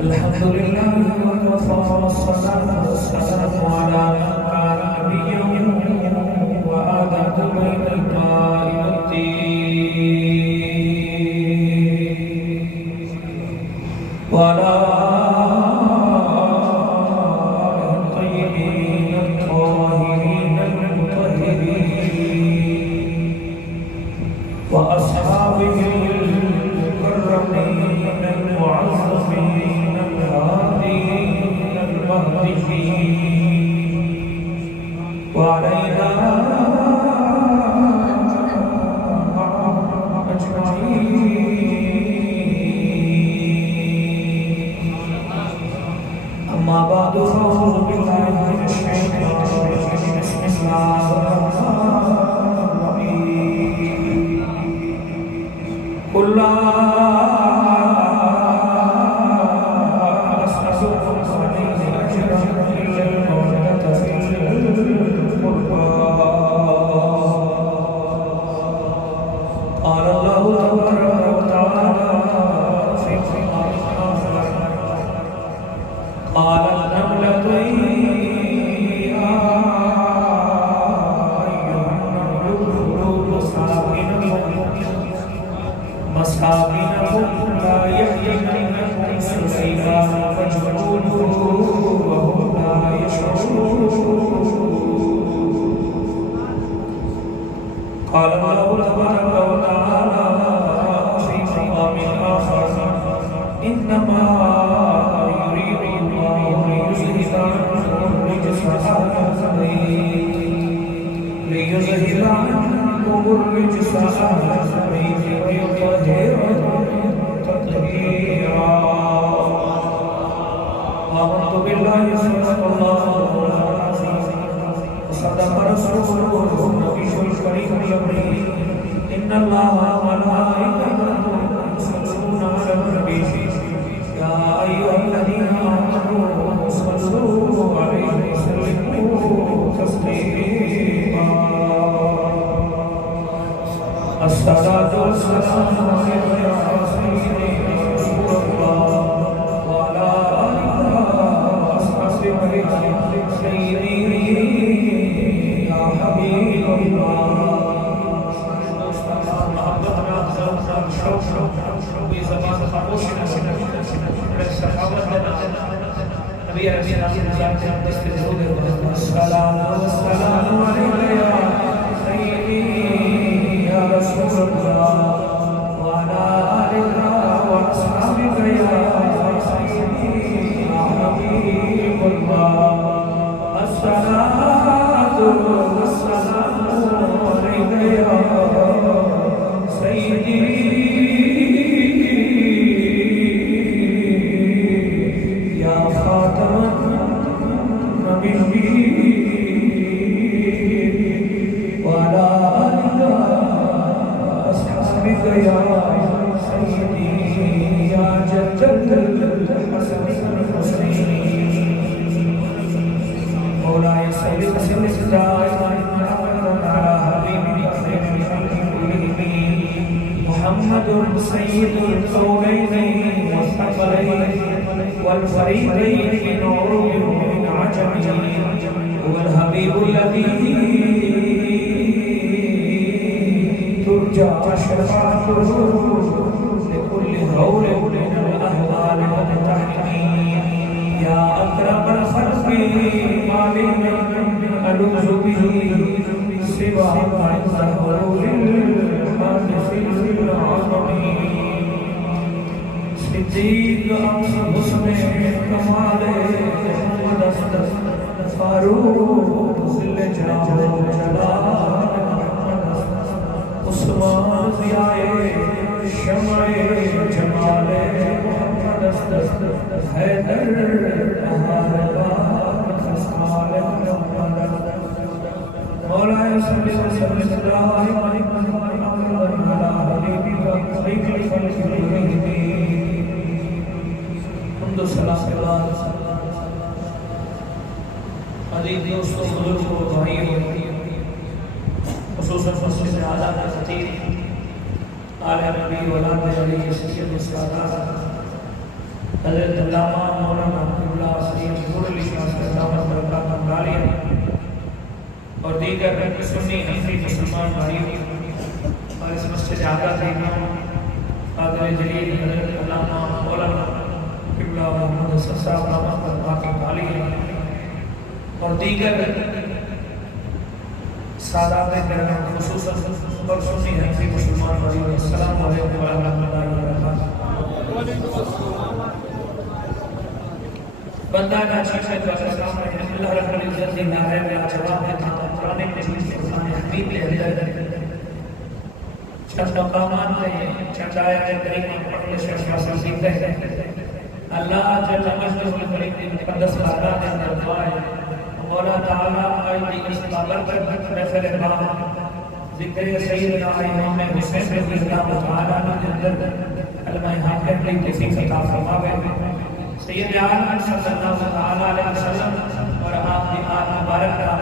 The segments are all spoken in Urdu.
الحمد لله وكفى والصلاة والسلام على من كان نبيا وآدم بين الماء والطين وعلى الطيبين الطاهرين المطهرين وأصحابه المكرمين المعظمين الهادين المهديين وعلينا أما بعد فأعوذ بالله من الشيطان الرجيم بسم الله الرحمن الرحيم قل لا أسألكم عليه أجرا إلا المودة في القربى قال الله تبارك وتعالى في قرآن آخر قال النملة يا أيها النمل ادخلوا مساكنكم لا يحتمنكم سليمان وجنوده وهم لا يشعرون قال الله تبارك وتعالى في مقام آخر إنما يريد الله ليذهب عنكم الرجس أهل البيت ويطهركم تطهيرا آمنت بالله صدق الله العظيم وصدق رسوله النبي الكريم الأمين إن الله وملائكته يصلون على النبي يا أيها الذين آمنوا صلوا عليه وسلموا تسليما الصلاة والسلام عليك يا سيدي رسول الله وعلى آله وأصحابه سيدي يا حبيب الله الصلاة والسلام عليك يا سيدي يا رسول الله وعلى آلك وأصحابك يا سيدي يا حبيب الله الصلاة والسلام عليك يا سيدي يا خاتم النبيين وعلى آلك وأصحابك يا سيدي يا جد الحسن والحسين مولاي صل وسلم دائما على حبيبك خير الخلق كلهم محمد سيد الكونين والثقلين والفريقين نور من عجب هو الحبيب الذي ترجى شفاعته لكل هول من الأهوال والتحكيم يا أكرم الخلق ما من ألوذ به سوى عند هول الحادث العظيم صديق حسن كمال مدست فاروق ذل جلال عثمان ضیائے شمع جمال محمد حیدر خصال محمد مولاي صل وسلم دائما على حبيبك خير الخلق كلهم حمد صلاة الله عزیز دوستوں بزرگوں بھائیوں خصوصاً مسجد اعلیٰ کے خطیب آل نبی اولاد علی سید السادات حضرت علامہ مولانا قبلہ سید نور علی شاہ صاحب دامت برکاتہ عالیہ اور دیگر سنی حنفی مسلمان بھائیوں اور اس مسجد آقا کے امام قادر جلیل حضرت علامہ مولانا قبلہ محمد حسن صاحب دامت برکاتہ عالیہ اور دیگر سادات کرام خصوصاً اور سنی حنفی مسلمان بھائیوں السلام علیکم ورحمۃ اللہ وبرکاتہ۔ بندہ کا چیز ہے جو اسلام ہے اللہ رب العزت دی نعمت کا جواب ہے قرآن مجید قرآن حمید کے اندر چند مقامات میں چند آیات کریمہ پڑھنے سے حاصل سیکھتے ہیں۔ اللہ جل مجدہ الکریم کی مقدس بارگاہ کے اندر دعا ہے مولا تعالیٰ آئی اس بابرکت محفل باب ذکر سیدنا امام حسین رضی اللہ تعالیٰ کے اندر علماء حاکم کی توفیق عطا فرماوے۔ سید عالم صلی اللہ علیہ وسلم اور آپ کی آل مبارک کا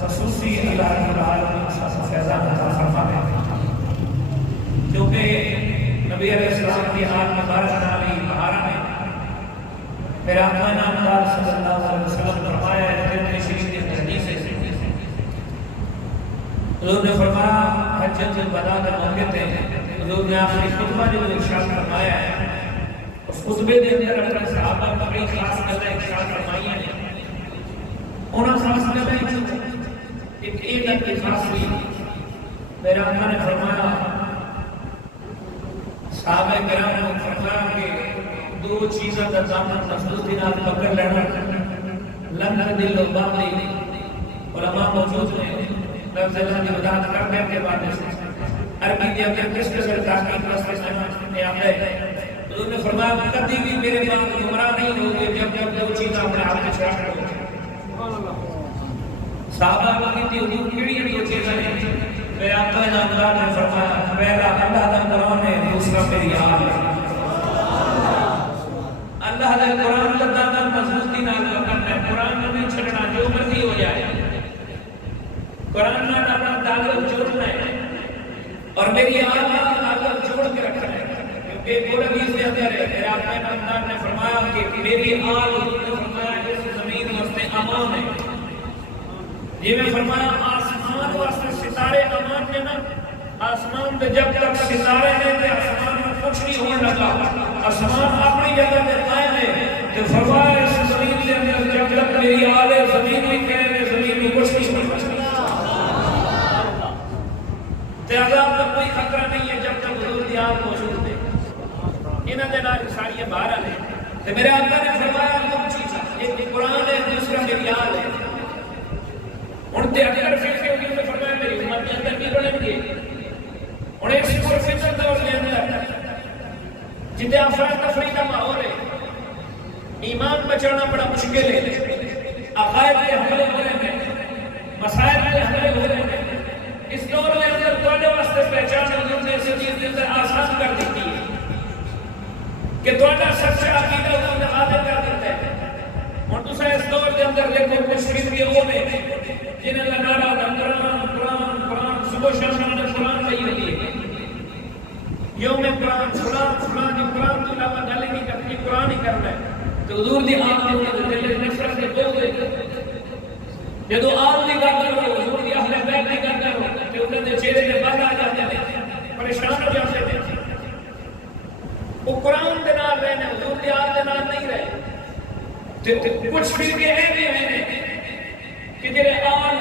خصوصی اللہ رب العالمین سے فیضان عطا فرماوے، کیونکہ نبی علیہ السلام کی آل مبارک نامی بہارہ میں پھر آپ کا نامدار صلی اللہ علیہ وسلم فرمایا ہے شریف کے حدیث سے حضور نے فرمایا حجۃ الوداع کے موقع پہ حضور نے آخری خطبہ جو ارشاد فرمایا ہے اس خطبے کے اندر اپنے صحابہ کو بڑی خاص گلیں ارشاد فرمائی ہیں۔ انہاں خاص گلیں ایک کی خاص ہوئی میرا آقا نے فرمایا صحابہ کرام نے فرمایا کہ دو چیزوں کا دامن مضبوطی نال پکڑ لینا لنگر دل و باقی علماء موجود ہیں لفظ اللہ کی وضاحت کرنے کے بعد عربی کے اندر کس قسم تحقیق واسطے سمجھنے آتا ہے۔ حضور نے فرمایا کبھی بھی میرے بات گمراہ نہیں ہوگے جب دو چیزیں اپنے آپ میں چھاڑ کرو۔ صحابہ کی حضور کیڑی دو چیزیں ہیں؟ میرے آقا نامدار نے فرمایا پہلا اللہ کا قرآن ہے، دوسرا میری آل ہے۔ اللہ کا قرآن کا دامن مضبوطی نال پکڑنا ہے، قرآن کو نہیں چھڑنا جو مرضی ہو جائے، قرآن نال اپنا تعلق جوڑنا ہے اور میری آل کا تعلق جوڑ کے رکھنا ہے۔ ایک اور حدیث کے اندر ہے میرے آقا نامدار نے فرمایا کہ میری آل نے فرمایا اس زمین واسطے امان ہے، یہ میں فرمایا آسمان واسطے ستارے امان ہے نا، آسمان پہ جب تک ستارے ہیں تو آسمان میں کچھ نہیں ہونے لگا، آسمان اپنی جگہ پہ قائم ہے، تو فرمایا اس زمین کے اندر جب تک میری آل ہے زمین بھی کہنے زمین میں کچھ نہیں ہونے لگا، عذاب کا کوئی خطرہ نہیں ہے جب تک حضور کی آل موجود ہے۔ انہاں دے نال ساری باہر آ تو میرے آقا نے فرمایا دو چیزیں، ایک قرآن ہے دوسرا میری آل ہے۔ ان تے اگر فکر ہوگی تو فرمایا میری امت کے اندر بھی بڑھیں گے۔ اور ایک سکر فکر دور کے اندر جتنے افراد تفریح کا ماحول ہے، ایمان بچانا بڑا مشکل ہے، عقائد کے حملے ہو رہے ہیں، مسائل کے حملے ہو رہے ہیں، اس دور کے اندر تواڈے واسطے پہچان حضور نے اس چیز کے اندر آسان کر دیتی ہے کہ تواڈا سچا عقیدہ حضور نے غالب کر دیتا ہے۔ اور دوسرا اس دور کے اندر دیکھو مشرک کے وہ نے جنہیں اللہ نعرہ قرآن قرآن قرآن صبح شام نے قرآن پڑھی ہوئی ہے، یوم قرآن فلان فلان جو قرآن تو علاوہ گل نہیں کرتی قرآن ہی کرنا ہے، تو حضور دی آل کے دل میں نفرت کے دو دے جدو آل دی گل کرو حضور دی اہل بیت دی گل کرو تو انہاں دے چہرے تے بال آ جاتے ہیں، پریشان ہو جاتے ہیں۔ وہ قرآن دے نال رہنے حضور دی آل دے نال نہیں رہے۔ کچھ فرقے ایسے ہیں کہ جڑے آل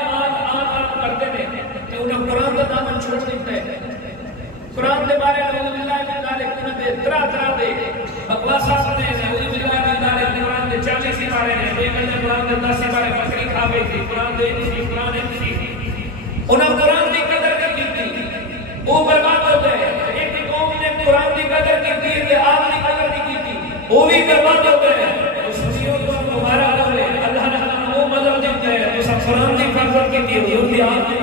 کرتے ہیں تو انہیں قرآن کا دامن چھوڑ دیتا ہے۔ قرآن کے بارے میں نعوذ باللہ من ذالک انہوں نے طرح دے بکواسات نے نعوذ باللہ من ذالک قرآن کے 40 سپارے ہیں، ایک نے قرآن کے 10 سپارے بکری کھا گئی تھی، قرآن دے قرآن ایک انہیں قرآن کی قدر کی تھی، وہ برباد ہو گئے۔ ایک قوم نے قرآن کی قدر کی تھی کہ آپ کی قدر نہیں کی تھی، وہ بھی برباد ہو گئے۔ اللہ نے وہ مدد دیتا ہے تو سب قرآن کی حفاظت کی تھی، حضور کی آل نے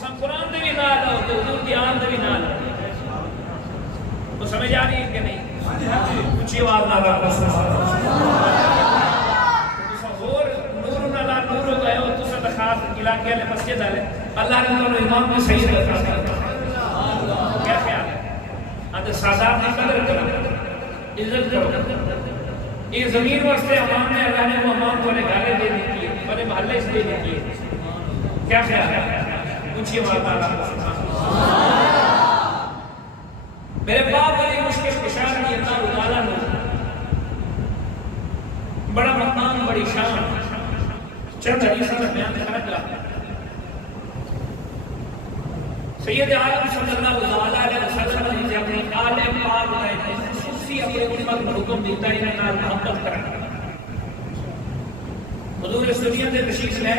سب قرآن نے بھی نہ آتا تو حضور کی آل نے بھی نہ آتا۔ وہ سمجھ آ رہی ہے کہ نہیں؟ اچھی آواز نہ کرو اور نور نہ نور ہو گئے ہو تو سب خاص علاقے والے مسجد والے اللہ نے انہوں نے امام میں صحیح رکھا۔ صاحب کی قدر کرو، عزت کرو. یہ زمین واسطے امان نے اللہ نے وہ امان کو گھریں دے دی ہے، بڑے محلے سے دے دی ہے. کیا خیال ہے؟ پوچھئے مولا تعالیٰ. میرے باپ علی مشکل کشار کی اللہ تعالیٰ نے بڑا مقام بڑی شان چند حدیثوں میں بیان کرنا چاہتا. سید عالم صلی اللہ علیہ وسلم نے اپنی آل پاک میں خصوصی اپنے امت کو حکم دیتا ہے انہاں نال محبت کرنا. حضور اس دنیا سے تشریف لے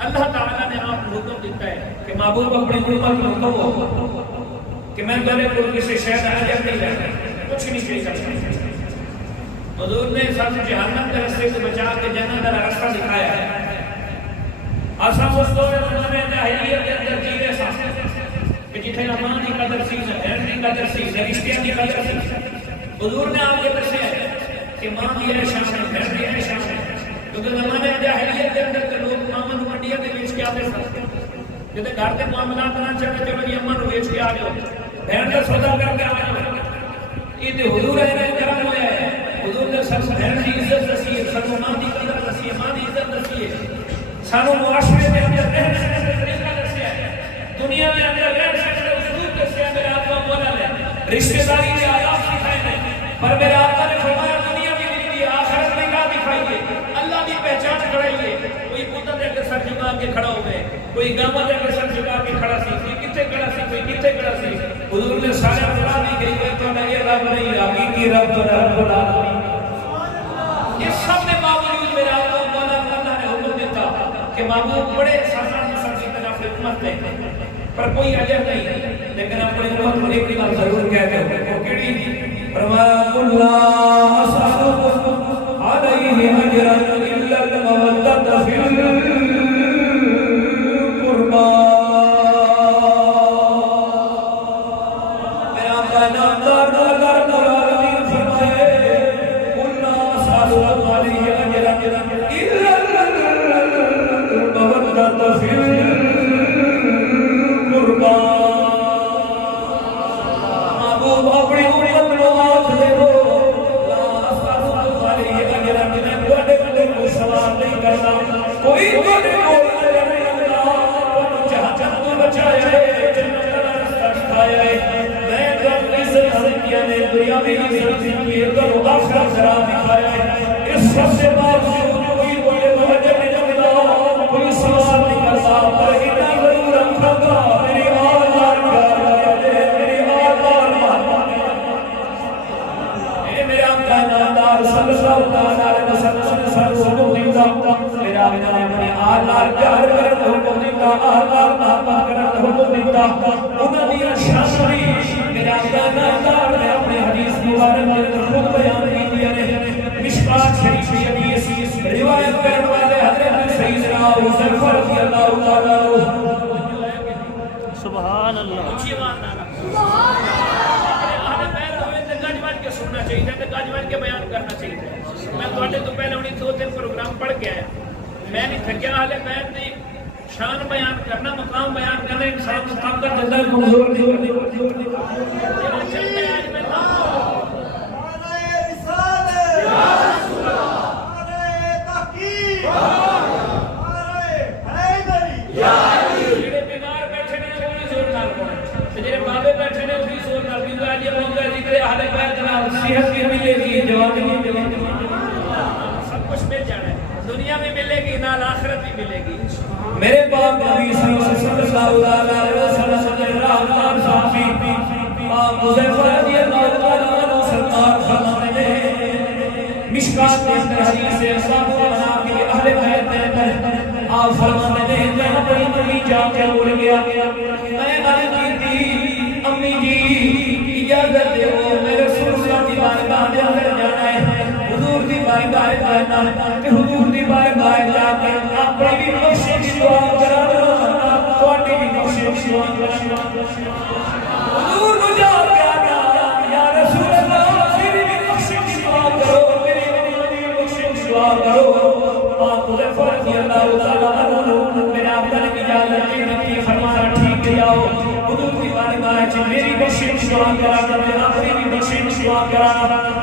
اللہ تعالیٰ نے آپ کو حکم دیتا ہے کہ محبوب اپنے امت کو کہو کہ میں گلے کو کسی شہد حاجت نہیں لیتا، کچھ نہیں چاہیے. حضور نے سب جہنم کے رستے سے بچا کے جنت کا راستہ دکھایا ہے. آسان اس دور زمانے جاہلیت کے اندر جینے سا کہ جتنے امان کی قدر سی، بہن کی قدر سی، رشتہ کی قدر سی. حضور نے آپ کے دسے کہ ماں کی ہے شان ہے، بہن کی ہے شان ہے. کیونکہ زمانے جاہلیت کے اندر لوگ مامن منڈیاں کے بیچ کے آتے سکتے جیسے گھر کے معاملات نہ چلے چلو جی امن بیچ کے آ جاؤ، بہن کا سودا کر کے آ جاؤ. یہ حضور نے کرم ہوا ہے. حضور نے سب بہن کی عزت دسی ہے، سب ماں کی قدر دسی ہے، ماں کی عزت دسی ہے. سانو معاشرے میں اندر رہن سکتے کا طریقہ دسیا ہے، دنیا میں اندر رہن سکتے اسلوب دسیا ہے. میرے آقا مولا نے رشتہ داری کے آداب سکھائے ہیں، پر میرے آقا نے فرمایا دنیا بھی ملتی ہے، آخرت میں کیا دکھائیے؟ اللہ کی پہچان کرائیے. کوئی پتر دے کے سر جھکا کے کھڑا ہو گئے، کوئی گاما دے کے سر جھکا کے کھڑا سی، کوئی کتنے کھڑا سی، کوئی کتنے کھڑا سی. حضور نے سارے بلا دی گئی کوئی تو نہ یہ رب نہیں، حقیقی رب تو رب العالمین. یہ سب نے باوجود میرے آقا مولا اللہ نے حکم دیتا کہ محبوب بڑے سازان نسل کی طرف حکمت ہے پر کوئی اجر نہیں، لیکن اپنے امت کو ایک بات ضرور کہہ دے وہ کیڑی فرمایا اللہ اسالکم علیہ اجرا الا المودۃ فی القربى. میرا آقا نامدار اللہ العالمین فرمائے اللہ اسالکم علیہ اجرا الا المودۃ فی القربى. محبوب اپنی امت کو آنکھ دے دو لا اسالکم علیہ اجرا، میں تواڈے کو سوال نہیں کرتا، کوئی تواڈے کو اجر نہیں ملتا. جہنم تو بچایا ہے، جنت کا راستہ دکھایا ہے. میں تو عزت حاصل کیا نے دنیاوی عزت کی تو آخرت ذرا دکھایا ہے. اس سب سے باوجود کوئی بڑے اجر نہیں ملتا، کوئی سوال نہیں کرتا. پر اتنا ضرور رکھا گا میری آزار میری آزار میرے آقا نامدار صلی اللہ علیہ وسلم نے سر حکم دیتا میرا آقا نے اپنے آزار پیار کرنے حکم دیتا، آزار محبت کرنے حکم دیتا. انہوں نے شاشری میرا آقا نامدار نے اپنے حدیث مبارک میں خود بیان کی دیا ہے. مشکات شریف کی حدیث روایت کرنے والے حضرت سیدنا حذیفہ رضی اللہ تعالیٰ عنہ. سبحان اللہ. سننا چاہیے کہ گج بن کے بیان کرنا چاہیے. میں تھوڑے تو پہلے انہیں 2-3 پروگرام پڑھ کے آیا، میں نہیں تھکیا. حالے میں نے شان بیان کرنا، مقام بیان کرنا انسان کو طاقت دیتا ہے، کمزور نہیں صحت بھی ملے گی، جوانی بھی ملے گی، سب کچھ مل جانا ہے. دنیا میں ملے گی نال آخرت بھی ملے گی. میرے پاک نبی صلی اللہ علیہ وسلم نے راہنمار صحابی پاک حذیفہ رضی اللہ تعالیٰ عنہ سرکار فرماتے ہیں مشکات کے اندر حدیث ہے صاحب بنا کے اہل بیت کے اندر آپ فرماتے ہیں میں اپنی امی جا کے بول گیا، میں عرض کی امی جی اجازت دے میں رسول اللہ کی بارگاہ میں اندر جانا ہے، حضور کی بارگاہ جانا ہے کہ حضور کی بارگاہ جا کے اپنی بھی بخشش کی دعا کرانا، تواڈی بھی بخشش کی دعا کرانا. حضور کو جا کے آنا یا رسول اللہ میری بھی بخشش کی دعا کرو، میری بھی بخشش کی دعا کرو. آپ حذیفہ رضی اللہ تعالیٰ عنہ میرے آقا نے اجازت دی، فرمایا ٹھیک ہے پیچھے آؤ حضور کی بارگاہ وچ میری بخشش دعا کرا تے اپنی بھی بخشش دعا کرا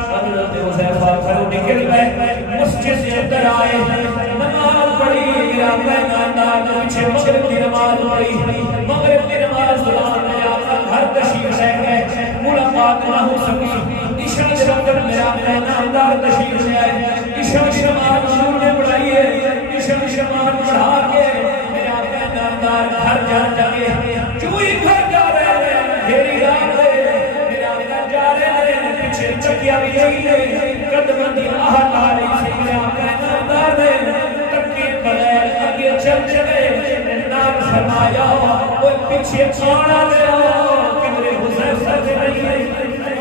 حضرت حذیفہ گھروں نکل گئے مسجد کے اندر آئے نماز پڑھی میرا پیغمبر پیچھے مغرب کی نماز پڑھی مغرب کی نماز دوران میں آقا گھر تشریف لے گئے ملاقات نہ ہو سکی عشاء کے وقت میرا پیغمبر تشریف لے آئے عشاء کی نماز حضور نے پڑھائی ہے عشاء کی نماز پڑھا کے میرا پیغمبر گھر جا کے جو ہی گھر جا رہے ہیں گھیری رات ہے میرا پیغمبر جا رہے ہیں پیچھے چکیا بھی نہیں ہے قدم دی آہٹ آ رہی تھی میرا پیغمبر نے تکے بغیر آگے چل چلے نام فرمایا وہ پیچھے چھوڑا گیا کدرے حذیفہ سے نہیں ہے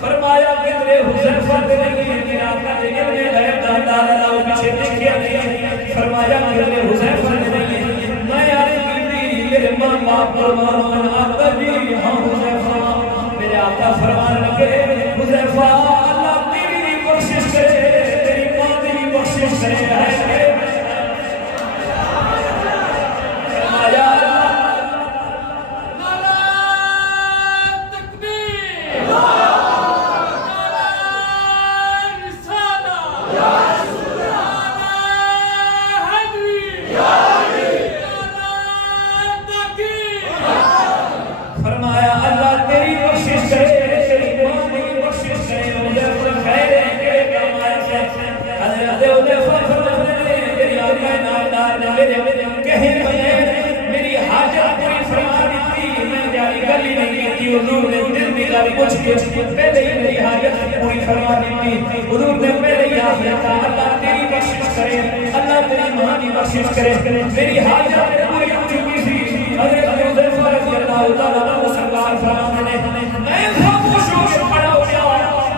فرمایا کدرے حذیفہ سے نہیں ہے میرا پیغمبر نے غیب دادا وہ پیچھے دیکھیا نہیں فرمایا کدرے حذیفہ سے نہیں ہے میں عرض کی میرے ماں باپ فرمان آقا جی ہاں حذیفہ میرے آقا فرمان لگے حذیفہ اللہ تیری بھی بخشش کرے تیری ماں کی بھی بخشش کرے فرمایا نعرہ تکبیر نعرہ رسالہ یا رسول اللہ نعرہ حیدری یا علی نعرہ تکبیر فرمایا اللہ تیری بخشش کرے تیری ماں کی بخشش کرے حذیفہ خیر ہے کہ فرمایا حضرت حذیفہ فرماتے ہیں میری آقا نامدار نے میرے کہے میری حاجت پوری فرما دیتی میں جاری گلی نہیں کی حضور نے دل کی گالی کچھ پہلے ہی میری حاجت پوری فرما دیتی حضور نے پہلے ہی آخیا اللہ تیری بخشش کرے اللہ تیری ماں کی بخشش کرے میری حاجت پوری ہو چکی تھی حضرت حذیفہ رضی اللہ تعالیٰ عنہ سرکار فرماتے ہیں میں خاموش ہو کے پڑا ہو گیا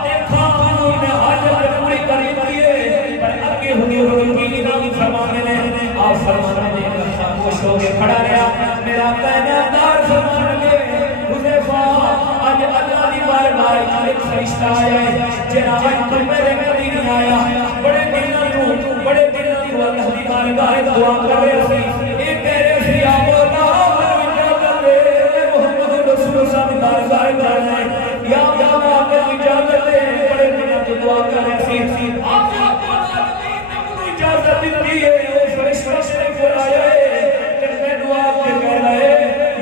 دیکھا حضور نے حاجت پوری کر دی ہے پر آگے حضور کی نام فرماتے ہیں آپ فرماتے ہیں خاموش ہو کے کھڑا رہا میرا پیغمبر فرمان لے حذیفہ آج اللہ کی بارگاہ وچ ایک فرشتہ آیا ہے جڑا اج تو میرے مدینے آیا بڑے دنوں تو اللہ کی بارگاہ وچ دعا کر رہے سی اے کہہ رہے سی یا مولا اجازت دے محمد رسول اللہ کی بارگاہ وچ جانا ہے یا مولا اجازت دے بڑے دنوں تو دعا کر رہے سی آپ رب العالمین نے مجھے اجازت دی ہے وہ فرشتہ میرے کو آیا ہے کہ میں دعا کے کہہ رہا ہے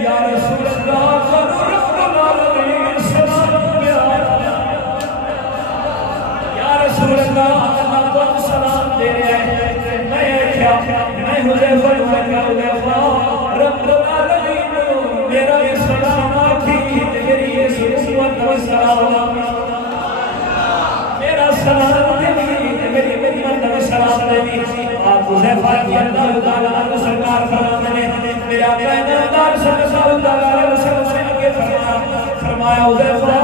یا رسول اللہ رب العالمین سلام یا رسول اللہ اللہ کو سلام دے رہے ہیں میں کیا میں حذیفہ رب العالمین میرا یہ سلام آتی میری یہ سلوت و سلام میرا سلام دے میری امت و سلام دے آپ حذیفہ کی اللہ تعالیٰ عنہ سرکار فرماتے ہیں میرا پیغمبر صلی اللہ علیہ وسلم سے آگے فرمایا حذیفہ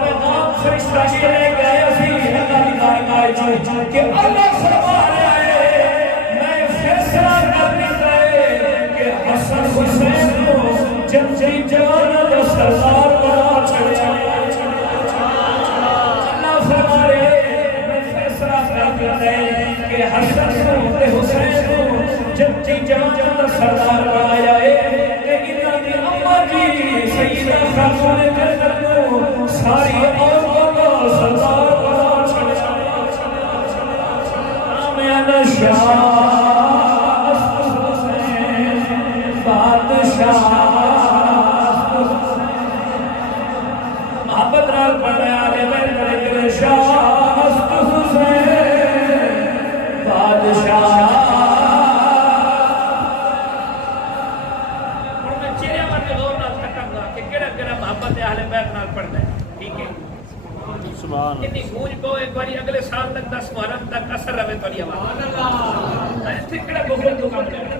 میں آپ فرشتہ کے لے گئے اسی اللہ کی بارگاہ وچ کہ اللہ فرما رہا ہے میں فیصلہ کر دیتا ہے کہ حسن حسین کو جنتی جوان کا سردار بنا چھڑیا اللہ فرما رہے میں فیصلہ کر دیتا ہے کہ حسن حسین کو جنتی جوان کا سردار بنایا ہے کہ انہاں دی اماں جی سیدہ خاتون جنت کو ساری عورتوں کا سردار بنا چھڑیا شاہ بادشاہ محبت نال پڑھنے والے میں شاہ حسین بادشاہ اور میں چہرے پر غور نال تکاں گا کہ کیڑا کیڑا محبت اہل بیت نال پڑھنا ہے ٹھیک ہے سبحان اتنی گونج کو ایک باری اگلے سال تک 10 محرم تک اثر رہے تو آواز ایتھے کیڑا بہت تو کام کرنا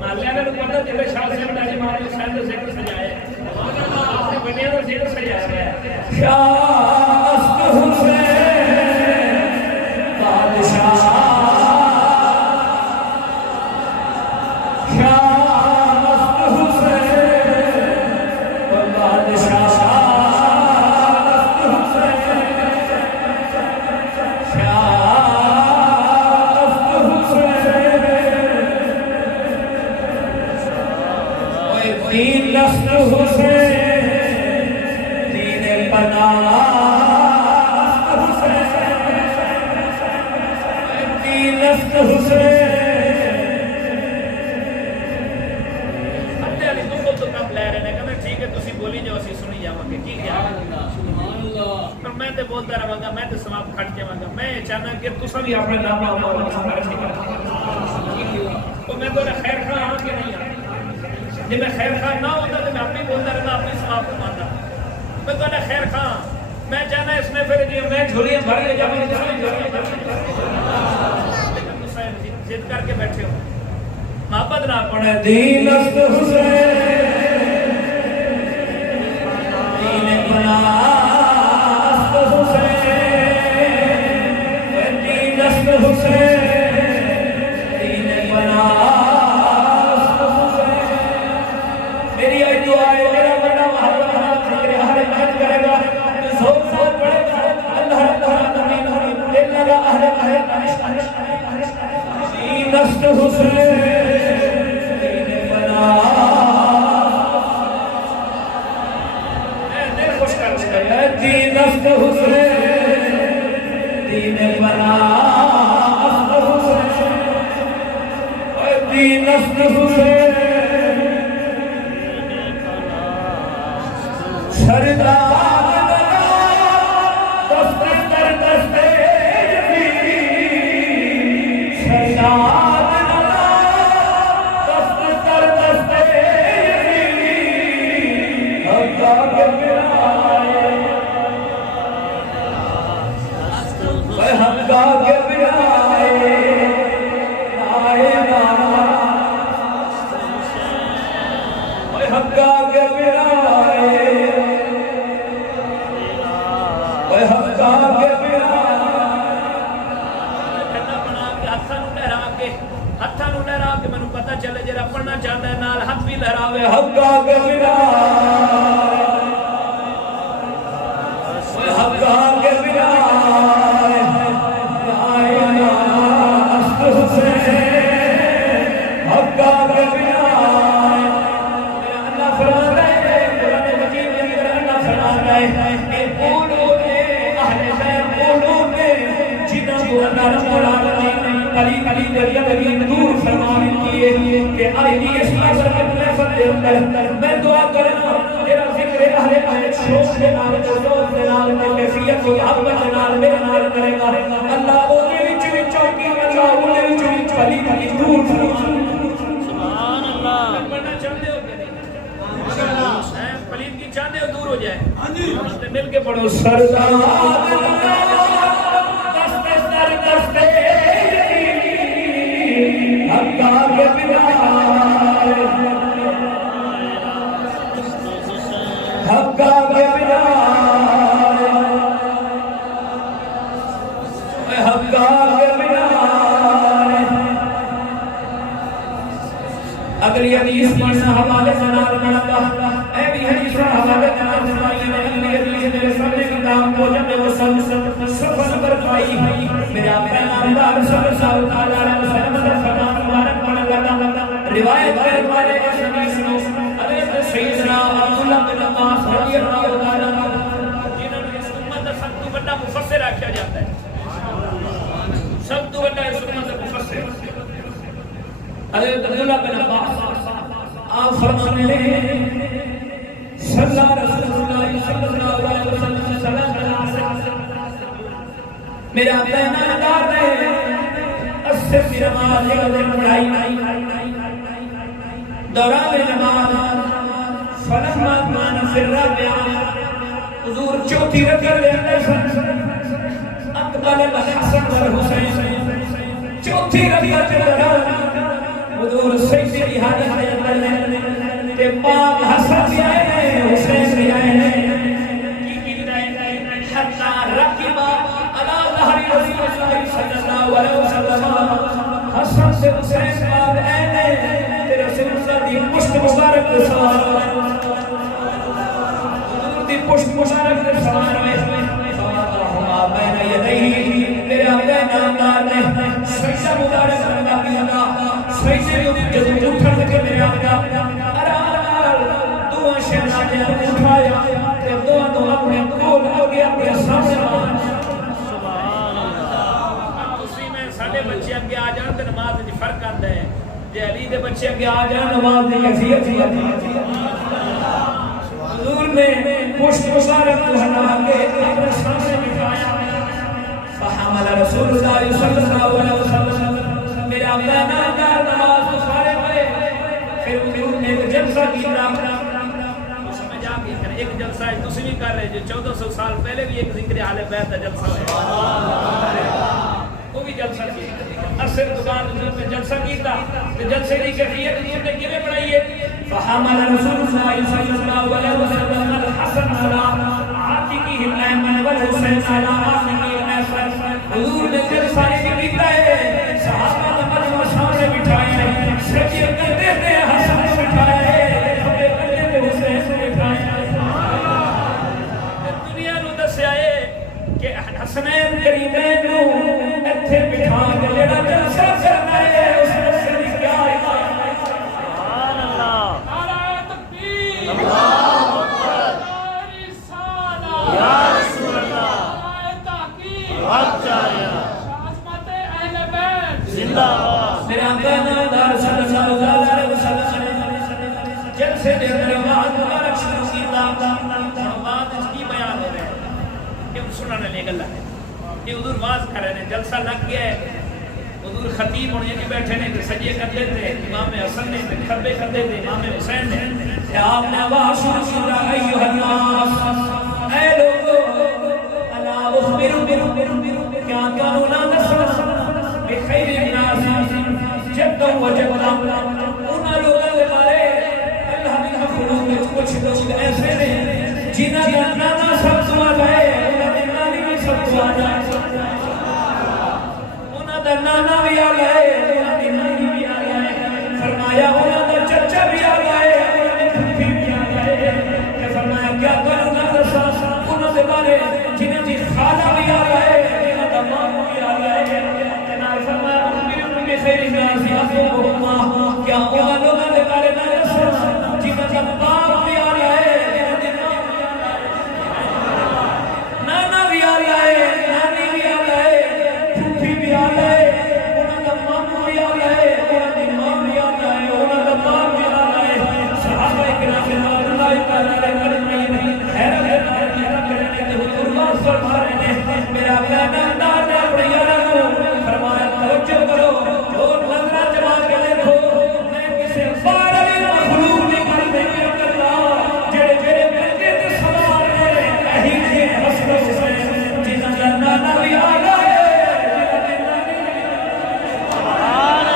مالیا نے پتہ جے شاہ سے بڑا جی مالے سال سے ذکر سجایا سبحان اللہ آپ نے بنیا تو ذکر سجایا ہے شاہ حسین بادشاہ دین نسل حسین دین پناہ دین نسل حسین اتے علی تو کم لے رہے ہیں کہ ٹھیک ہے تسی بولی جو اسی سنی جاواں گے کی خیال پر میں تے بولتا رہاں گا میں تے سواب کھٹ جاواں گا میں چاہنا کہ تساں بھی اپنے نام اور تو میں تو خیر خواہ ہاں کہ نہیں ہاں جب میں خیر خواہ نہ ہوتا تو میں اپنی بولتا رہتا اپنی سواب کماتا میں تو خیر خواہ میں چاہنا اس میں پھر میں جھولیاں بھر لے جاواں لیکن تساں ضد کر کے بیٹھے ہو محبت نہ پڑھے دین نسل حسین دین پناہ حسین دین پناہ میری آئی دعا ہے میرا بڑا محبت میرے ہر محنت کرے گا زور زور پڑے گا اللہ اللہ آمین دل لگا اہل دین نسل حسین دین پناہ دل خوش کر چکا دین نسل حسین دین پناہ نسل حسین سردار دستے در دستے سردار دستے در دستے حقا کے برائے حقا کے برائے حقا کے برائے حقا کے برائے ہتھاں نوں لہرا کے مینوں پتہ چلے جڑا پڑھنا چاہندا ہے نال ہاتھ بھی لہراوے حقا کے برائے حقا کے برائے آئے نسل حسین حقا کے برائے اللہ فرماتا ہے قرآن مجید میں اللہ فرماتا ہے کہ قولوا اہل خیر قولوا جنہاں کو اللہ رب العالمین علی علی دریا لگی دور فرمان کیے کہ آئی اس عصر کے محفل کے اندر میں دعا کرنا تیرا ذکر اہل بیت شوق کے نال ذوق کے نال کیفیت و محبت کے نال میرے نال کرے گا اللہ او دے وچ چوکی اللہ او دے وچ علی علی دور فرمان سبحان اللہ پڑھنا چاہتے ہو کہ نہیں ماشاءاللہ پلید کی چاہتے ہو دور ہو جائے ہاں جی مل کے پڑھو سردار دستے در دستے حقا کے برائے حقا کے برائے حقا کے برائے اگلی حدیث پڑھنا حوالے سنار پڑھتا اے بھی حدیث حوالے سنار سنائی اگلی حدیث میرے سامنے کتاب کو جب وہ سفر پر پائی میرے آپ کا نامدار صلی اللہ علیہ وسلم فرمان مبارک پڑھا لگا روایت کرنے والے سنو حضرت سیدنا عبداللہ بن عباس رضی اللہ تعالیٰ جنہوں نے اس امت کا سب تو بڑا مفسر آکھا جاتا ہے سب تو بڑا اس امت کا مفسر حضرت عبداللہ بن عباس آپ فرمانے لگے صلی اللہ علیہ وسلم میرا پیماندار ہے اسے نماز پڑھائی دوران نماز فلما كان في الرابعة حضور چوتھی رکعت کے اندر اقبل الحسن والحسین چوتھی رکعت کے اندر حضور سجدے حاجت کے اندر تے پاک حسن بھی آئے ہیں حسین بھی آئے ہیں کی کہتا ہے حتی رکبا علی ظہر رسول اللہ صلی اللہ علیہ وسلم حسن سے حسین پاک آئے ہیں تے رسول اللہ دی پشت مبارک پر سوار حضور دی پشت مبارک پر سوار ہوئے فواللہما بین یدیہ میرے آقا نامدار نے سجدہ مبارک کرنا بھی لگا سجدے میں جب اٹھن کے میرے آقا اپنے سامنے سبحان اللہ تسی میں ساڈے بچے اگے آ جان تے نماز وچ فرق آندا ہے جے علی دے بچے اگے آ جان نماز دی کیفیت حضور نے پشت مبارک کو ہٹا کے اپنے سامنے بٹھایا فحمل رسول اللہ صلی اللہ علیہ وسلم میرے آقا نامدار نماز کو فارغ ہوئے پھر حضور نے ایک جلسہ کیا سمجھ آ گیا ایک جلسہ ہے تسی بھی کر رہے جو 1400 سال پہلے بھی ایک ذکر اہل بیت کا جلسہ ہوا وہ بھی جلسہ کیا اثر دکان حضور نے جلسہ کیتا تو جلسے کی کیفیت حضور نے کیویں بنائی ہے فحمل رسول اللہ صلی اللہ علیہ وسلم الحسن على عاتقه الايمن والحسين على عاتقه الايسر حضور نے جلسہ کیتا ہے صحابہ نے مجمع سامنے بٹھائے ہیں سجدے کرتے تھے حسن کو بٹھایا ہے کھڑے کرتے تھے حسین کو بٹھایا ہے دنیا نو دسیا ہے کہ حسنین کریمین نو ایتھے بٹھا کے جڑا جلسہ کرنا ہے اس نے صرف کیا ہے سبحان اللہ نعرہ تکبیر اللہ اکبر یا رسول اللہ نعرہ تحقیق حق چاہیا عظمت اہل بیت زندہ باد میرا آقا نامدار صلی اللہ علیہ وسلم جلسے دے اندر آواز مبارک شروع کیتا آواز اس کی بیان ہو رہے ہیں کہ سننے لے گلا ہے کہ حضور واز کر رہے ہیں جلسہ لگ گیا ہے حضور خطیب ہونے نہیں بیٹھے نے سجے کرتے تھے امام حسن نے خطبے کرتے تھے امام حسین نے کہ آپ نے آواز شروع کیا ایھا الناس اے لوگو الا اخبرکم کیا کانوا لا تسمع بخیر الناس جدا وجدا ان لوگوں کے بارے اللہ نے مخلوق میں کچھ لوگ ایسے ہیں جنہاں کا نانا سب تو ہے انہاں دی نانی بھی سب تو ہے انہاں دا نانا بھی آ گیا ہے انہاں دی نانی بھی آ گیا ہے فرمایا انہاں دا چچا بھی آ گیا ہے انہاں دی پھپھی بھی آ گیا ہے کہ فرمایا کیا کروں نہ دسا انہاں دے بارے جنہاں دی خالہ بھی آ گیا ہے جنہاں دا مامو بھی آ گیا ہے جناب فرمایا امیر میں خیر الناس ابوہما کیا انہاں لوگوں دے بارے نہ دسا جنہاں دا باپ بھی آ گیا ہے جنہاں دی نانا بھی آ گیا ہے نانی بھی آ گیا ہے پھپھی بھی آ گیا ہے انہاں دا مامو بھی آ گیا ہے انہاں دی ماں بھی آ گیا ہے انہاں دا باپ بھی آ گیا ہے صحابہ کرام رضوان اللہ تعالی علیہم حیرت کرنے کے حضور واس فرما رہے ہیں میرا آقا نامدار نے اپنے یاراں کو فرمایا توجہ کرو اور نظرہ جما کے دیکھو میں کسی باہر مخلوق نہیں کرتا جڑے جڑے بندے تے سوار ہیں اہی جے حسن حسین جنہاں دا نانا بھی آ گیا ہے سبحان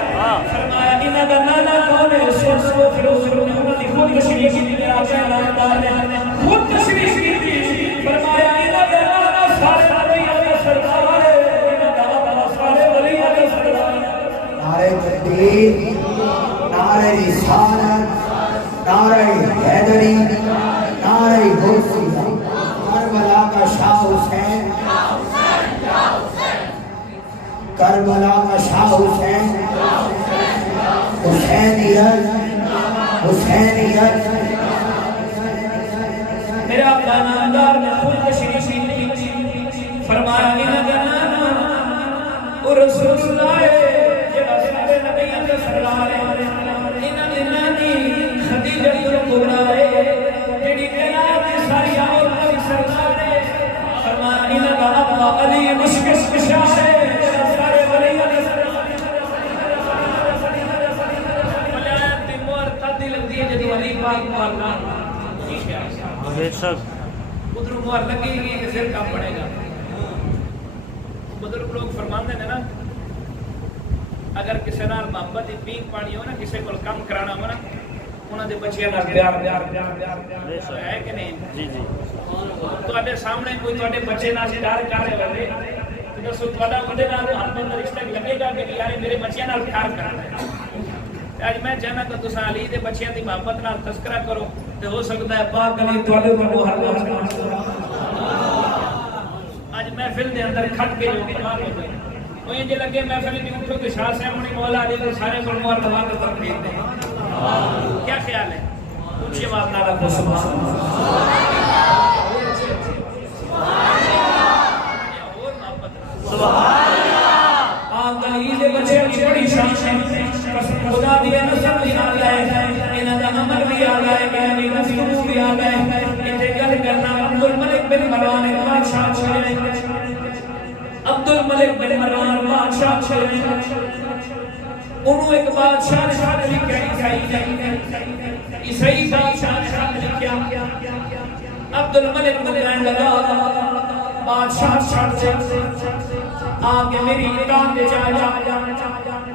اللہ فرمایا انہاں دا نانا کون ہے سو پھر انہوں نے خود تشریح کی میرے آقا نامدار نے خود تشریح کی فرمایا انہاں دا نانا سارے ولیاں دا سردار ہے انہاں دا ابا سارے ولیاں دا سردار ہے نعرہ تکبیر نعرہ رسالت نعرہ حیدری نعرہ حسین کربلا کا شاہ حسین کربلا کا شاہ حسین حسینیت حسینیت میرے آقا نامدار نے خود تشریح کی فرمایا انہاں دا نانا اور رسول اللہ ہے جڑا سارے نبیوں دا سردار ہے انہاں دی نانی خدیجہ کبریٰ ہے جڑی کائنات دی ساری عورتاں دی سردار ہے فرمایا انہاں دا ابا علی مشکش کشا ہے جڑا سارے ولیاں دا سردار ہے ولایت دی مہر تد لگدی ہے جدوں علی پاک مارنا ٹھیک ہے بے شک ادھر مہر لگے گی کہ پھر کام بڑھے گا بزرگ لوگ فرماتے ہیں نا اگر کسی نال محبت دی پیک پانی ہو نا کسی کو کم کرانا ہو نا انہاں دے بچیاں نال پیار ہے کہ نہیں جی جی تواڈے سامنے کوئی تواڈے بچے نال پیار کر رہے ہوے تے دسو تواڈا اودے نال محبت دا رشتہ لگے گا کہ یار میرے بچیاں نال پیار کرنا ہے اج میں چاہنا کہ تساں علی دے بچیاں دی محبت نال تذکرہ کرو تے ہو سکتا ہے پاک علی تواڈے کو ہر وقت آج محفل دے اندر کھٹ کے جو کمال ہو گئے وہ یہ لگے محفل میں اٹھو کہ شاہ صاحب نے مولا علی کو سارے کو مہر لگا کے تقریر دیں کیا خیال ہے اونچی آواز نال کو سبحان اللہ سبحان اللہ آپ گلی دے بچے کی بڑی شان ہے خدا دی نسب بھی آ گئے انہاں دا عمل بھی آ گئے میری گفتگو بھی آ گئے تے گل کرنا عبد الملک بن مروان ایک بادشاہ چھڑے عبد الملک بن مروان بادشاہ چھڑے انہوں ایک بادشاہ نے خط لکھا عیسائی بادشاہ نے خط لکھا عبد الملک کو کہنے لگا بادشاہ چھڑ سے آگے میری اطاعت دے جا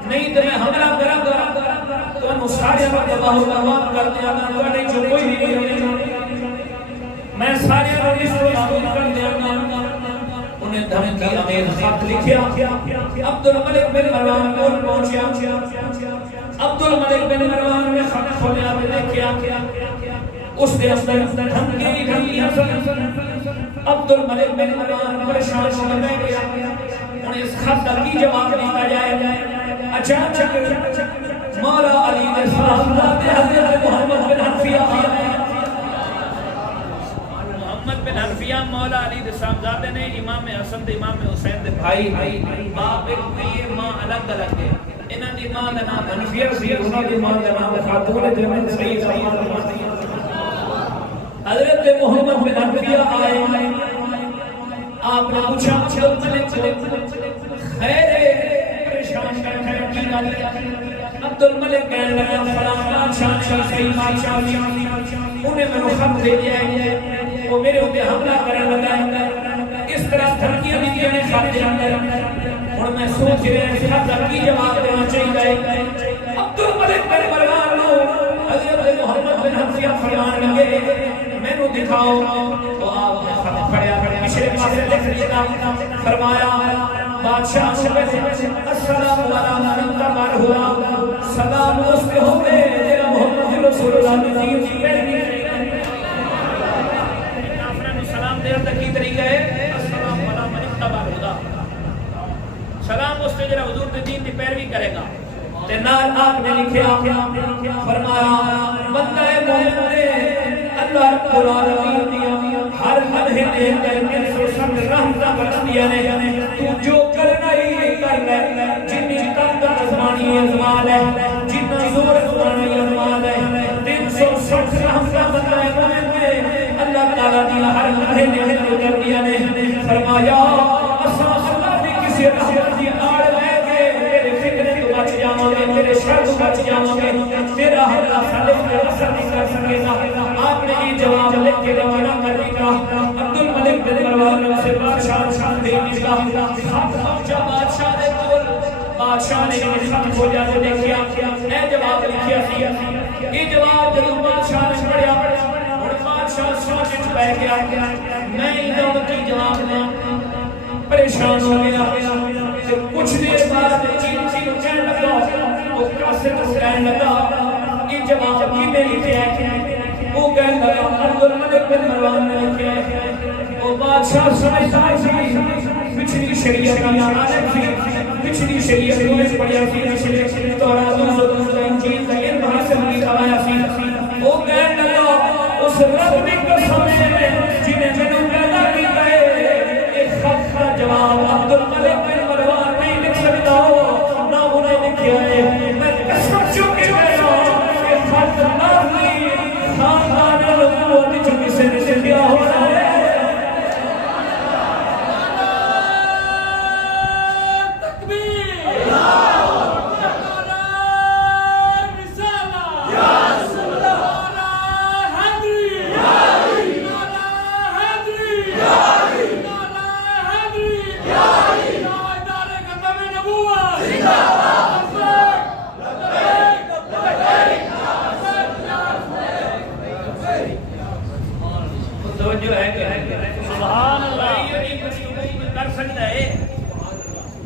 نہیں تو میں حملہ کروں گا تو انہوں سارے وقت تباہ و برباد کر دیا گا تو نہیں جو کوئی نہیں ہوگی میں سارے وقت اس کو نابود کر دیا گا انہیں دھمکی امیر خط لکھیا عبد الملک بن مروان کو پہنچیا عبد الملک بن مروان نے خط کھولیا تے دیکھیا اس دے اندر دھمکی دھمکی عبد الملک بن مروان پریشان ہو گیا انہیں اس خط کی جواب دیتا جائے اچانک مولا علی نے صاحب حضرت محمد بن حنفیہ بن حنفیہ مولا علی دے صاحبزادے نے امام حسن دے امام حسین دے بھائی باپ ایک ماں الگ الگ ہے انہاں دی ماں دا نام حنفیہ سی انہاں دی ماں دا نام خاتون جمن سید حضرت محمد بن حنفیہ آئے آپ نے پوچھا خیر پریشان ہے کی گل عبد الملک کہنے لگا فلاں بادشاہ صحیح بادشاہ انہیں میں خط دے دیا وہ میرے اوپر حملہ کرنے لگا اس طرح دھمکیاں بھی دینے خط دے اندر اور میں سوچ رہا اس خط کی جواب دینا چاہیے عبد الملک بن مروان لو حضرت محمد بن حنفیہ فرمان لگے میں نے دکھاؤ تو آپ نے خط پڑھیا پچھلے پاسے لکھ دیا فرمایا بادشاہ السلام علیکم تبار ہوا سلام اس پہ ہو گئے تیرا محمد رسول اللہ نے دین کی پیروی سلام دیر تک کی طریقہ ہے السلام علیکم تبار ہوا سلام اس پہ جرا حضور کے دین کی پیروی کرے گا تے نال آپ نے لکھیا فرمایا بندہ مومن اللہ رب العالمین دیا ہر لمحے دے کر کے سب رحمتاں برس دیا نے تو جو کرنا ہی کر لے جتنی طاقت آسمانی ازمان ہے جتنا زور آسمانی ازمان ہے 360 رحمتاں بندہ مومن میں اللہ تعالیٰ دیا ہر لمحے دے کر دیا نے فرمایا اساں اللہ دی کسی رحمت دی آڑ لے کے تیرے فکر تو بچ جاواں گے تیرے شر تو بچ جاواں گے تیرا حملہ خالق کا اثر نہیں کر سکے گا آپ نے یہ جواب لکھ کے روانہ کر دیا عبد الملک بن مروان نے اسے بادشاہ دے دیا خط پہنچا بادشاہ دے کول بادشاہ نے یہ خط کھولا تے دیکھیا اے جواب لکھیا سی یہ جواب جب بادشاہ نے پڑھیا اور بادشاہ سوچ وچ پے گیا میں انہاں کی جواب دیں پریشان ہو گیا کچھ دیر بعد چین کہنے لگا وہ قاصد کو کہنے لگا یہ جواب کی میں لکھیا ہے وہ کہنے لگا عبد الملک بن مروان نے لکھیا ہے وہ بادشاہ سمجھتا سی پچھلی شریعت کا عالم تھی پچھلی شریعت میں پڑھیا سی پچھلے تورات و انجیل کا علم حاصل نہیں کرایا سی وہ کہنے لگا اس رب کی قسم ہے جنہیں میں پیدا کیا ہے ایک خط کا جواب عبد الملک بن مروان نہیں لکھ سکتا ہو نہ انہیں لکھیا ہے میں قسم چکے گیا کہ خط نہ ہوئی خاندان نبوت جو کسی نے لکھیا ہونا ہے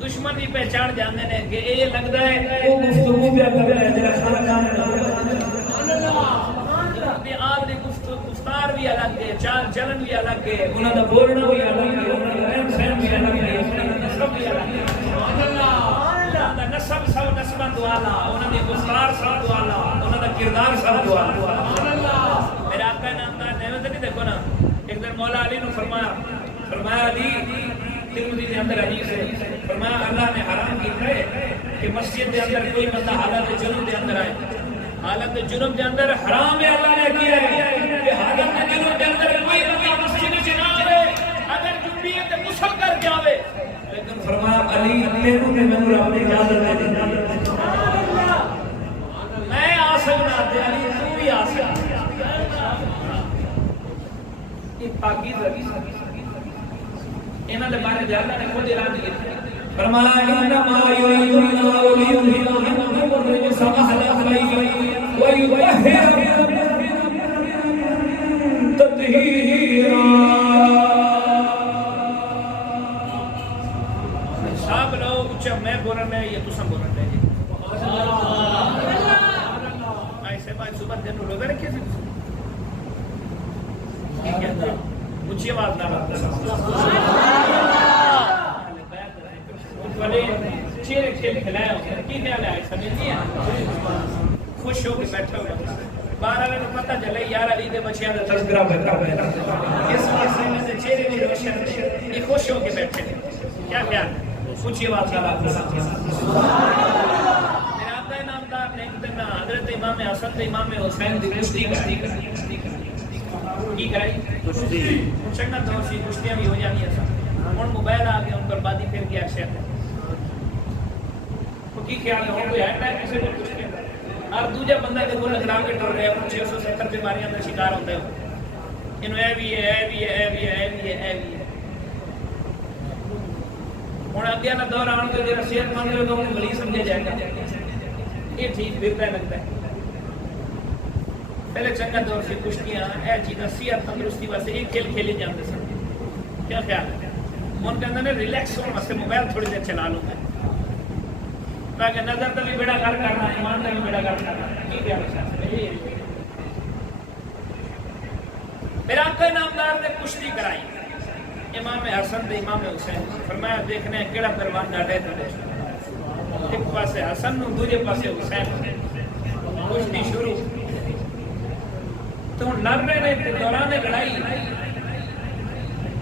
دشمن بھی پہچان جاندے نے کہ یہ لگتا ہے وہ گفتگو پہ کر رہا ہے جڑا خاندان ہے آپ دی گفتار بھی الگ ہے چال چلن بھی الگ ہے انہاں دا بولنا بھی الگ ہے انہاں دا رہن سہن بھی الگ ہے انہاں دا نسب بھی الگ ہے سبحان اللہ انہاں دا نسب سب نسباں دوالا انہاں دی گفتار سب دوالا انہاں دا کردار سب دوالا سبحان اللہ میرے آقا نامدار نعمت نہیں دیکھو نا ایک دن مولا علی نے فرمایا علی ترمذی کے اندر حدیث ہے فرمایا اللہ نے حرام کیتا ہے کہ مسجد کے اندر کوئی بندہ حالت جنوب کے اندر آئے حالت جنوب کے اندر حرام ہے اللہ نے کیا ہے کہ حالت جنوب کے اندر کوئی بندہ مسجد میں نہ آئے اگر جنبی ہے تو غسل کر کے آوے لیکن فرمایا علی تینوں نے میں رب نے اجازت دے دی میں آ سکتا تے علی تو بھی آ سکتا یہ پاکیزگی انہاں دے بارے میں اللہ نے خود اعلان کیا فرمایا انما یرید اللہ لیذهب عنکم الرجس اهل البیت ویطہرکم تطہیرا سب لوگ اچھا میں بولن ہے یہ تساں بولن ہے ایسے بھائی صبح دن روزہ رکھے تھے اچھی آواز نہ والے چہرے کھیل کھلایا ہوتا کی خیال ہے سمجھتی ہیں خوش ہو کے بیٹھے ہوئے باہر والے کو پتہ چلے یار علی دے بچیاں دا تذکرہ کرتا ہے اس واسطے میں سے چہرے بھی روشن یہ خوش ہو کے بیٹھے کیا خیال ہے اونچی آواز نہ میرا آقا نامدار نے ایک دن حضرت امام حسن تے امام حسین دی کشتی کی کرائی کشتی چنگا دور سی کشتیاں بھی ہو جانی ہیں ہن موبائل آ گیا ان پر بادی پھر گیا شہر کی خیال ہے کوئی ہے کسی کو کچھ نہیں اور دوجا بندہ کے گول لگا کے ڈر رہا ہے 670 بیماریاں کا شکار ہوتا ہے انہوں اے بھی ہے اے بھی ہے اے بھی ہے اے بھی ہے اے بھی ہے ہوں اگیا نہ دور آن کے جرا صحت مند لوگوں کو ولی سمجھا جائے گا یہ ٹھیک بہتر ہے لگتا ہے پہلے چنگا دور سے کشتیاں اے چیزاں صحت تندرستی واسطے ایک کھیل کھیلے جاتے سن کیا خیال ہے ان کے اندر ریلیکس ہونے واسطے موبائل تھوڑی دیر چلا لوں گا تاکہ نظر تو بھی بیڑا گھر کرنا ایمان کا بھی بیڑا گھر کرنا کی خیال ہے میرا آقا نامدار نے کشتی کرائی امام حسن تے امام حسین فرمایا دیکھنے ہیں کیڑا پروان ڈاٹے تھے ایک پاسے حسن نو دوسرے پاسے حسین کشتی شروع تو لڑ رہے نے دوران لڑائی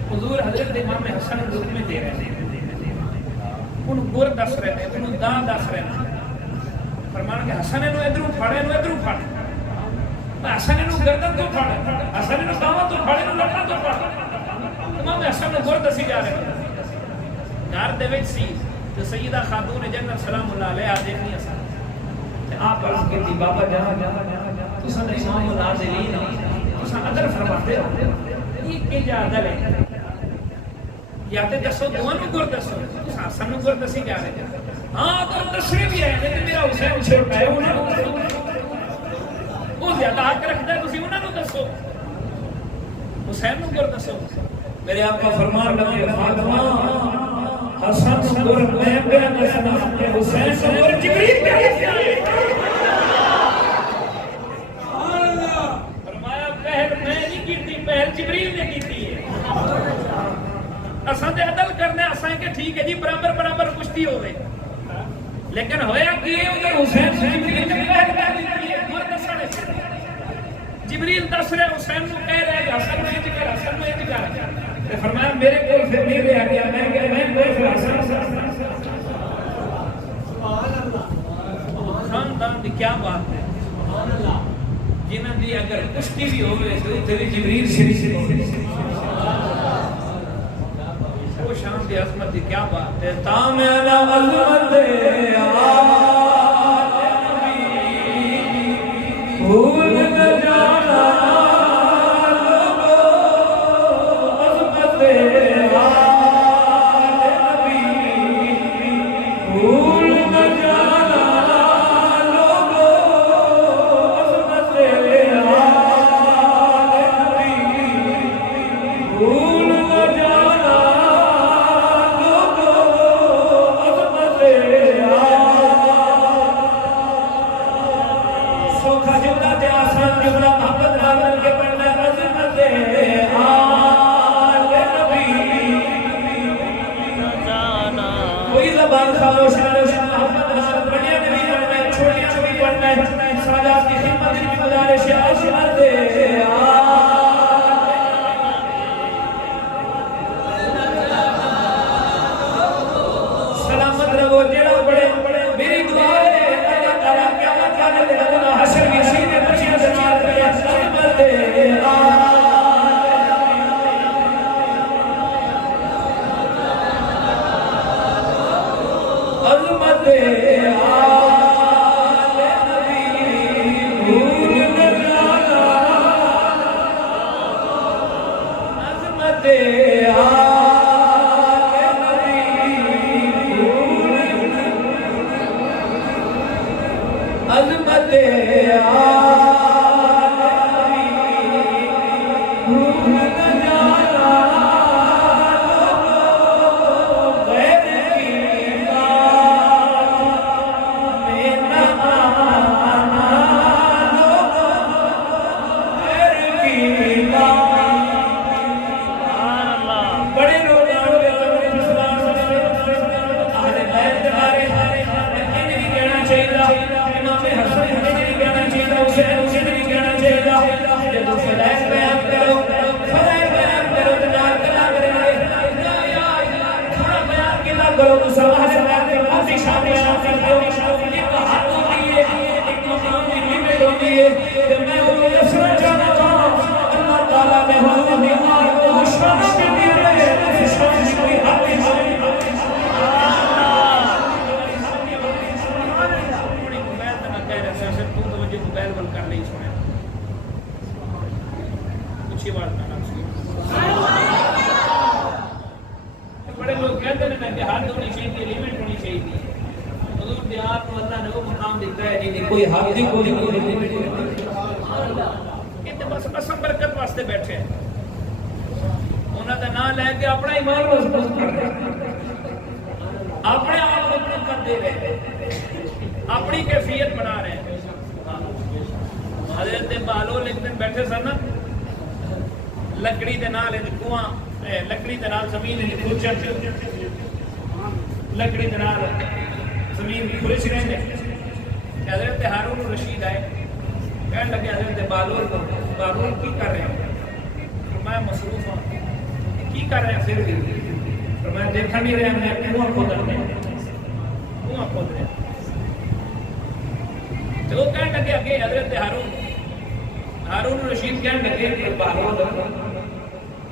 حضور حضرت امام حسن رکھ میں دے رہے ہیں ان گر دس رہے ہیں ان داں دس رہے ہیں فرمانا کہ حسن انہوں ادھروں پھاڑے انہوں ادھروں پھاڑے حسن انہوں گردن تو پھاڑے حسن انہوں داں تو پھاڑے انہوں لڑنا تو پھاڑے امام حسن نے گر دسی جا رہے ہیں گھر دے وچ سی تو سیدہ خاتون جنت سلام اللہ علیہ دیکھنی ہے آپ عرض کی تھی بابا جہاں تساں امام النازلین تساں ادھر فرماتے ہو یہ کہ جا عدل ہے یا تے دسو دوانو گر دسو حسن نو گر دسی جا رہے ہیں ہاں تو دسے بھی ہے لیکن میرا حسین چھوٹا ہے انہاں نو دسو وہ زیادہ حق رکھتا ہے تسی انہاں نو دسو حسین نو گر دسو میرے آقا فرمان لگے فاطمہ حسن نو گر میں بیان دسنا حسین نو گر جبریل پہ فرمایا پہل میں نہیں کیتی پہل جبریل نے کیتی ہے اساں تے عدل کرنے اساں کہ ٹھیک ہے جی برابر برابر کشتی ہوے لیکن ہویا کہ ادھر حسین سے جبریل نے پہل کر دی ہے گر دسنے جبریل دس رہے حسین کو کہہ رہے کہ حسن میں انج کر حسن میں انج کر تے فرمایا میرے کول پھر نہیں رہ گیا میں کہ میں کوئی پھر حسن سبحان اللہ خاندان دی کیا بات ہے سبحان اللہ جنہاں دی اگر کشتی بھی ہوے تو تے جبریل شریف وہ شان دی عظمت دی کیا بات ہے تام انا عظمت بھول نہ جانا عظمت نبی بھول نہ جانا عظمت نبی بھول نہ جانا فضائل بیان کرو فضائل بیان کرو جناب کلا کرے یا تھوڑا بیان کلا کرو تو سماج میں موتی شاہ بیان کرتے ہو ایک حد ہوتی ہے ایک مقام کی لیمٹ ہوتی ہے کہ میں وہ نصرہ چاہتا ہوں اللہ تعالیٰ نے ہم بیمار کو شانہ کے دے رہے ہیں شانہ کی کوئی حد نہیں بڑے لوگ کہتے ہیں کہ حد ہونی چاہیے لیمٹ ہونی چاہیے حضور دیار کو اللہ نے وہ مقام دیتا ہے جنہیں کوئی حد ہی کوئی لیمٹ نہیں بس قسم برکت واسطے بیٹھے ہیں انہوں نے نام لے کے اپنا ایمان مضبوط کر رہے ہیں اپنے آپ کو کر دے رہے ہیں اپنی کیفیت بنا رہے ہیں حضرت بہلول ایک دن بیٹھے سن نا لکڑی دے نال کنواں لکڑی دے نال زمین کھرچن لکڑی دے نال زمین کھرچ رہے ہیں حضرت ہارون رشید آئے کہنے لگے حضرت بہلول کی کر رہے ہیں میں مصروف ہوں کی کر رہے ہیں پھر بھی میں دیکھا نہیں رہے میں کنواں کھود رہے کنواں کھود رہے تو وہ کہنے لگے اگے حضرت ہارون رشید کہنے لگے کہ بہلول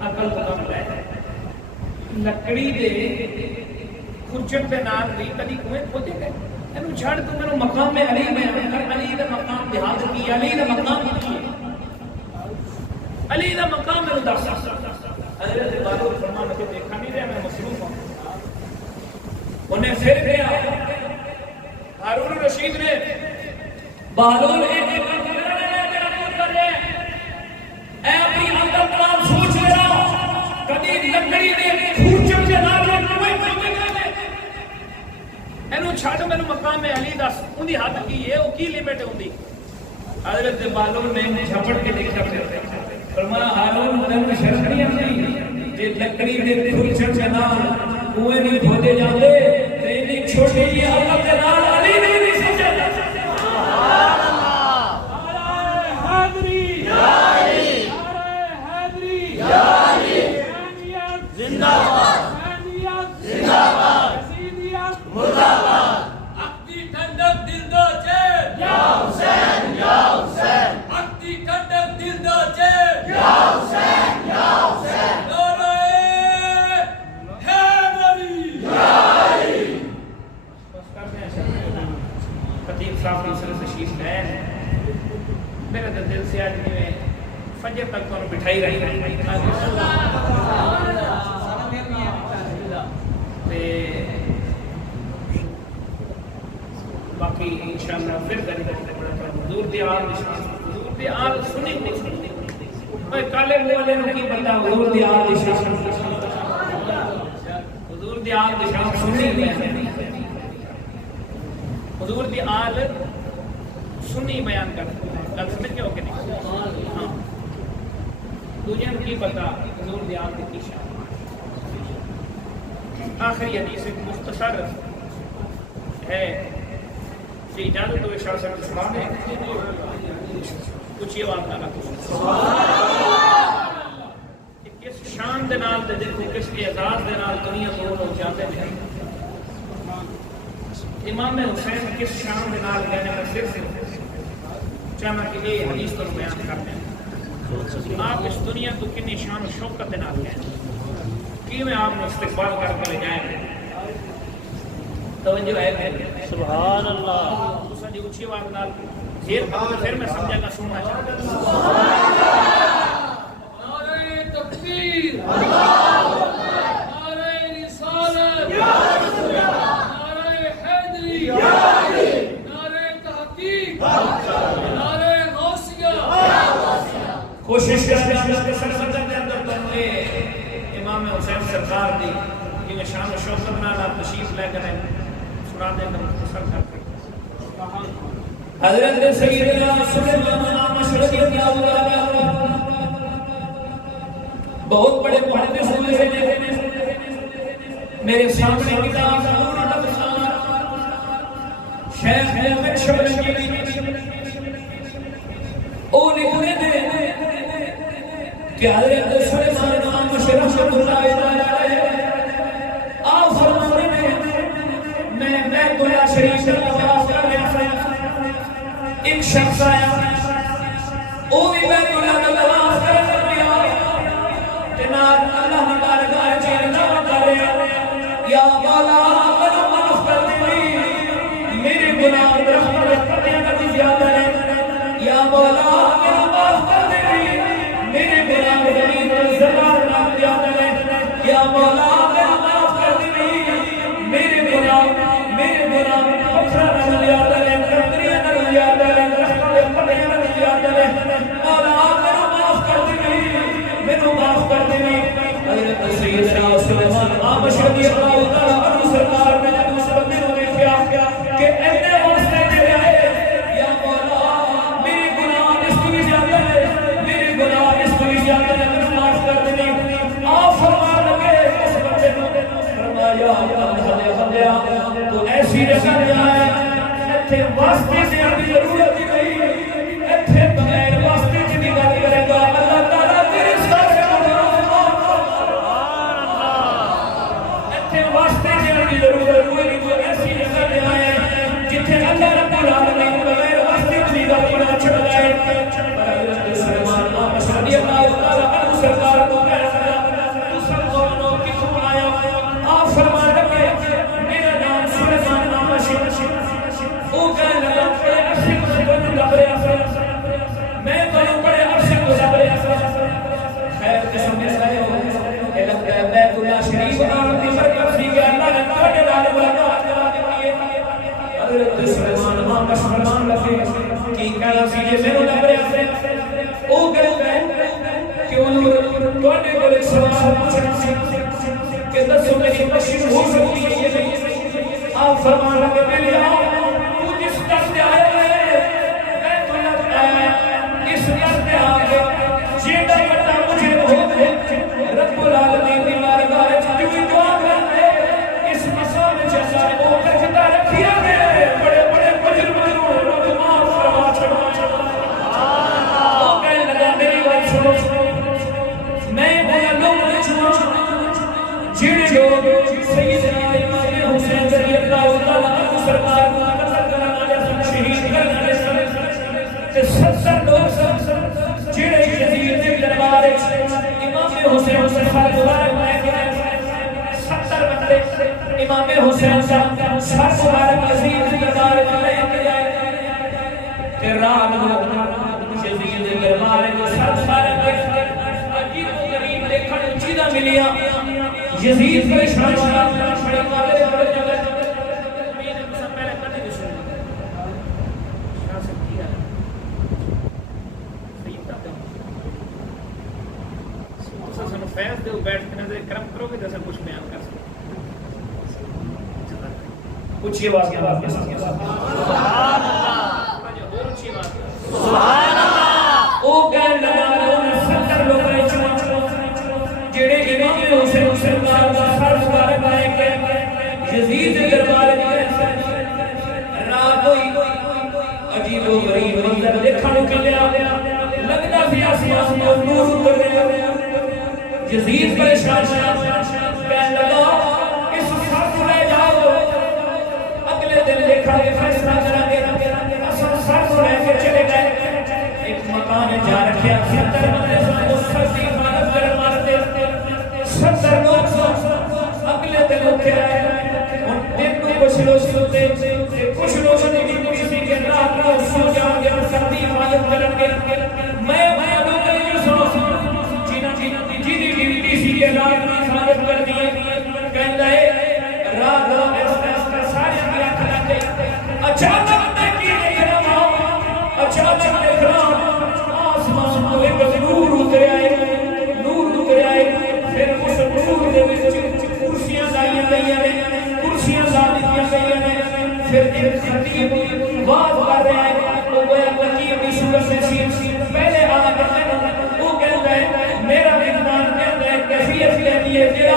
عقل کو کم لائے لکڑی دے کھرچن دے نال بھی کدی کنویں کھودے گئے اینو چھڑ تو میرے مقام علی میں علی دا مقام دیہات کی علی دا مقام کی علی دا مقام میرے دس حضرت بہلول فرمان کے دیکھا نہیں رہا میں مصروف ہوں انہیں پھر گیا ہارون رشید نے بہلول ایک اے اپنی اندر کلام سوچ لے رہا کدی لکڑی دے کھوچن کے نال کوئی کھودے گئے اینو چھڈ میرے مقام علی دس ان دی حد کی ہے او کی لیمٹ ہوندی حضرت بہلول نے جھپڑ کے دیکھا پھر فرمایا ہارون تینوں شرم نہیں آتی جے لکڑی دے کھوچن کے نال کوئی نہیں کھودے جاندے تے اتنی چھوٹی جی عقل دے نال علی نہیں سمجھا سبحان اللہ نعرہ حیدری زندہ باد زندہ باد مردہ باد اقتی ٹھنڈک دل دو چے یا حسین یا حسین اقتی ٹھنڈک دل دو چے یا حسین یا حسین نعرہ حیدری یا علی خطیب صاحب کی سر تشریف لائے ہیں میرے دل سے آج میں فجر تک تو بٹھائی رہی باقی انشاءاللہ پھر حضور دی آل سنی میں کالے والے نو کی بندہ حضور دی آل دی شان حضور دی آل دی شان سنی حضور دی آل سنی بیان کرتے ہیں گل سمجھ گئے ہو کہ نہیں ہاں تجھے کی پتا حضور دی آل دی شان آخری حدیث ایک مختصر ہے کہ اجازت تو اشارہ سے سبحان ہے کچھ یہ بات نہ کس شان دے نال تے دیکھو کس اعزاز دے نال دنیا تو لوگ جاتے ہیں امام حسین کس شان دے نال کہنے میں صرف چاہنا کہ یہ حدیث کو بیان کرتے ہیں آپ اس دنیا تو کنی شان و شوکت دے نال کہنے کی میں آپ نے استقبال کر کے لے جائیں گے توجہ ہے سبحان اللہ دوسرا جی اچھی بات نال زیر پھر میں سمجھا گا سننا چاہتا ہوں نعرہ تکبیر نعرہ رسالت نعرہ حیدری نعرہ تحقیق نعرہ غوثیہ کوشش کرتے سرسدن کے اندر تمہیں امام حسین سرکار دی یہ شان و شوکت نال آپ تشریف لے کر سنا دیں گے مختصر کر کے حضرت سیدنا سلیمان مشرقی اللہ بہت بڑے محدث ہوئے ہیں میرے سامنے کتاب نور الابصار شیخ محمد شبلی او لکھنے دے کہ حضرت سلیمان رحمۃ اللہ علیہ آپ فرماتے ہیں میں بیت اللہ شریف کا طواف کر رہا تھا، ایک شخص آیا وہ بھی بیت اللہ کا طواف کر رہا کہ نال اللہ کی بارگاہ وچ دعا کر رہا یا مولا مجھے معاف کر دے، میرے گناہ رحمت پتہ نہیں زیادہ ہے، یا مولا مجھے معاف کر دے، میرے گناہ زبان نہ زیادہ ہے، یا مولا مجھے معاف کر دے، میرے گناہ پتھر نہ زیادہ ہے، کنکریاں نہ زیادہ ہے، رحمت پتہ نہیں زیادہ ہے، مولا مجھے معاف کر دے، میرے معاف کر دے۔ حضرت سیدنا سلیمان رضی اللہ تعالی عنہ سرکار نے اس بندے کو دیکھا کہ اینے واسطے چلے آئے، یا مولا میرے گناہ اس کو بھی زیادہ ہے، میرے گناہ اس کو بھی زیادہ ہے، مجھے معاف کر دے۔ آپ فرما لگے اس بندے کو، فرمایا بندیا تو ایسی جگہ میں آیا ایتھے واسطے سے کی ضرورت ہی نہیں، ایتھے بغیر واسطے کی گل کرے گا اللہ تعالیٰ تیرے ساتھ واسطے جان کی ضرورت کوئی نہیں، تو ایسی جگہ میں آئے جتھے اللہ رب العالمین بغیر واسطے کی گل کرنا چھڑ جائے۔ حضرت سلیمان رضی اللہ تعالی عنہ سرکار کو کہا تو سب دونوں کتوں آیا؟ آپ فرما لگے میرا نام سلیمان وہ کہنے لگا بڑے عرصے کو لگ رہا میں تو بڑے عرصے کو لگ رہا خیر قسم میں سارے ہو کہ لگتا ہے بیت اللہ شریف آپ کی برکت سی کہ اللہ نے تھوڑے نال ملاقات کرا دی ہے۔ حضرت سلیمان فرمان لگے کہ کہنا سی یہ میرے لگ رہا ہے، وہ کہتا ہے کہ انہوں تھوڑے کو سوال پوچھنا سی کہ دسو میری مشین ہو سکتی ہے یہ نہیں؟ آپ فرمان لگے میرے تو جس در سے آئے ہیں بیت اللہ پہ آیا ہے، اس در پہ آئے جیڑا بڑا مجھے ہو دے رب العالمین کی بارگاہ وچ جو دعا کرے اس مقام وچ اللہ نے وہ لکھتا رکھیا ہے بڑے بڑے مجرموں رب معاف فرما چھڑا۔ وہ کہنے لگا میری بات سنو، میں وہ لوگ جڑے لوگ سیدنا امام حسین رضی اللہ تعالی عنہ سرکار کو قتل کرنا یا شہید کرنا تے 70 لوگ جڑے یزید کے دربار وچ امام حسین سرکار کو مارے گئے، 70 بندے امام حسین کا سر مبارک یزید کے دربار وچ لے کے آئے تے رات کو یزید کے دربار وچ سر مبارک عجیب و غریب دیکھن چیزاں ملیا، یزید پریشان ہوا بڑے والے بڑے جگہ میں سب پہلے کنے دی سن شاہ سے کیا صحیح تھا تو سن فیض دے بیٹھ کے نظر کرم کرو گے جیسا کچھ بیان کر سکتے کچھ یہ واقعہ بات کے ساتھ سبحان اللہ اور اچھی بات سبحان اللہ او کہنے لگا 70 لوگ رہ جڑے امام حسین سرکار کا سر مبارک آئے کہ یزید کے دربار میں رات ہوئی عجیب و غریب منظر دیکھنے کو ملا، لگتا سی آسمان میں نور اتر رہا، یزید پریشان کہنے لگا اس سر کو لے جاؤ اگلے دن دیکھا کہ فیصلہ کرا گے، اصل سر کو لے کے چلے گئے ایک مکان جا رکھا 70 بندے اس سر کی حفاظت کر مارتے 70 لوگ اگلے دن اٹھے آئے ان دن کو کچھ لوگ سوتے کچھ لوگوں نے بھی کسی کے رات کو سو جان گے سر کی حفاظت کریں گے، میں لوگ یہ سنو جی کسی کے رات کی حفاظت کر دیے کہہ رہے رات ایسا سارے کی آنکھ لگ گئی، اچانک میں کی دیکھ رہا ہوں، اچانک دیکھ رہا ہوں آسمان کو ایک نور اتر آئے پھر اس نور دے وچ کرسیاں لائیاں گئیاں نے، کرسیاں لا دتیاں گئیاں نے، پھر ایک خطیب واز کر رہا ہے وہ گویا لکیر کی صورت میں سی پہلے آ کے وہ کہتا ہے میرا وجدان کہتا ہے کیفیت کہتی ہے تیرا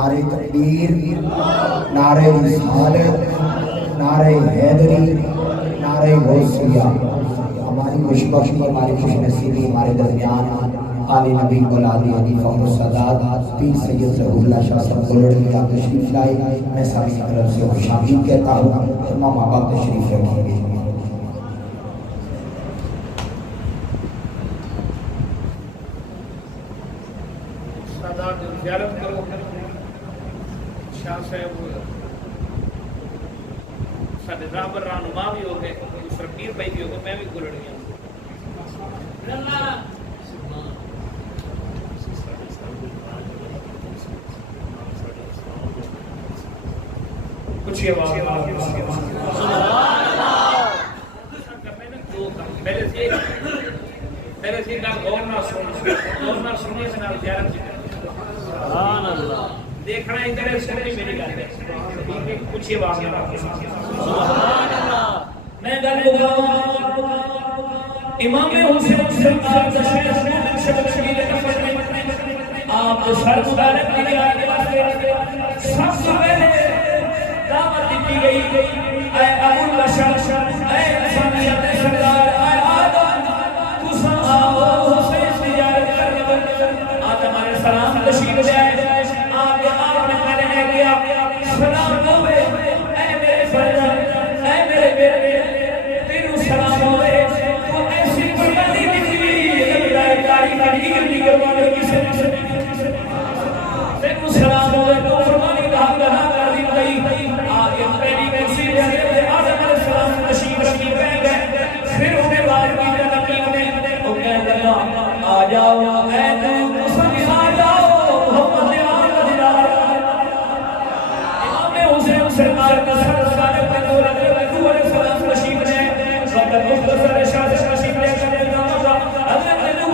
نعرہ تکبیر، نعرہ رسالت، نعرہ حیدری، نعرہ غوثیہ۔ ہماری خوش بخشی، ہماری خوش نصیبی ہمارے درمیان آل نبی اولاد علی فخر السادات پیر سید ظہور اللہ شاہ صاحب گولڑی آپ تشریف لائے۔ میں سبھی کی طرف سے خوش آمدید کہتا ہوں۔ تمام ماں باپ تشریف رکھیں گے۔ سادات زیارت کرو، شاہ صاحب سارے رابر رہنما بھی ہو گئے، دوسرا پیر بھائی بھی ہو گئے، میں بھی گولڑی ہوں۔ کچھ یہ آواز پہلے سے گل غور نہ سننے سے نال زیارت سبحان اللہ دیکھنا ادھر سننی میری گل ہے، کچھ یہ آواز سبحان اللہ۔ میں گل بتاؤں امام حسین سرکار تشریف شبیل کفر میں آپ سر مبارک کی آگے سب سے پہلے دعوت دی گئی، اے ابو البشر، اے انسانیت سردار، اے آدم، تسا آؤ حسین زیارت کرنے آدم علیہ السلام تشریف لے آئے۔ آپ نے کہنے کیا سلام ہوئے اے میرے فرزند، اے میرے بیٹے، تیرو سلام ہوئے، تو ایسی قربانی نکلی کاری کاری کروانے کسی تیرو سلام ہوئے تو قربانی کا حق ادا کر دی گئی۔ آگے پہلی کرسی دے آدم علیہ السلام تشریف رکھی بیٹھ گئے، پھر انہیں بات کی نبی نے وہ کہنے لگا آ جاؤ اے مسلم آ جاؤ محمد امام حسین سرکار کا سر سارے پندور علیہ السلام تشریف لے وقت مختصر شاہ تشریف لے کرنے کا حضرت نبی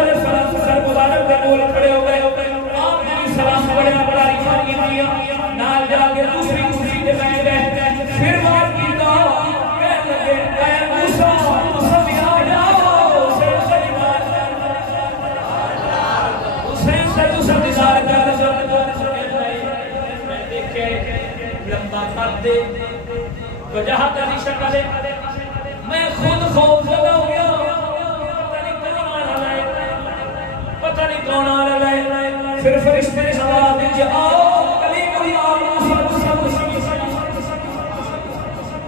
علیہ السلام سر مبارک کے بول کھڑے ہو گئے، آپ نے سلام پڑھا، بڑا عرفان کیا، نال جا کے دوسری کرسی پہ بیٹھ گئے، پھر بات کی تو کہنے لگے اے موسیٰ مسلم آ جاؤ حسین سرکار حسین سرکار میں دیکھے لمبا کر دے وجہت علی شکل میں خود خوف زدہ ہو گیا، پتہ نہیں کون آ رہا ہے۔ پھر فرشتے نے آواز دی کہ آؤ کلیم اللہ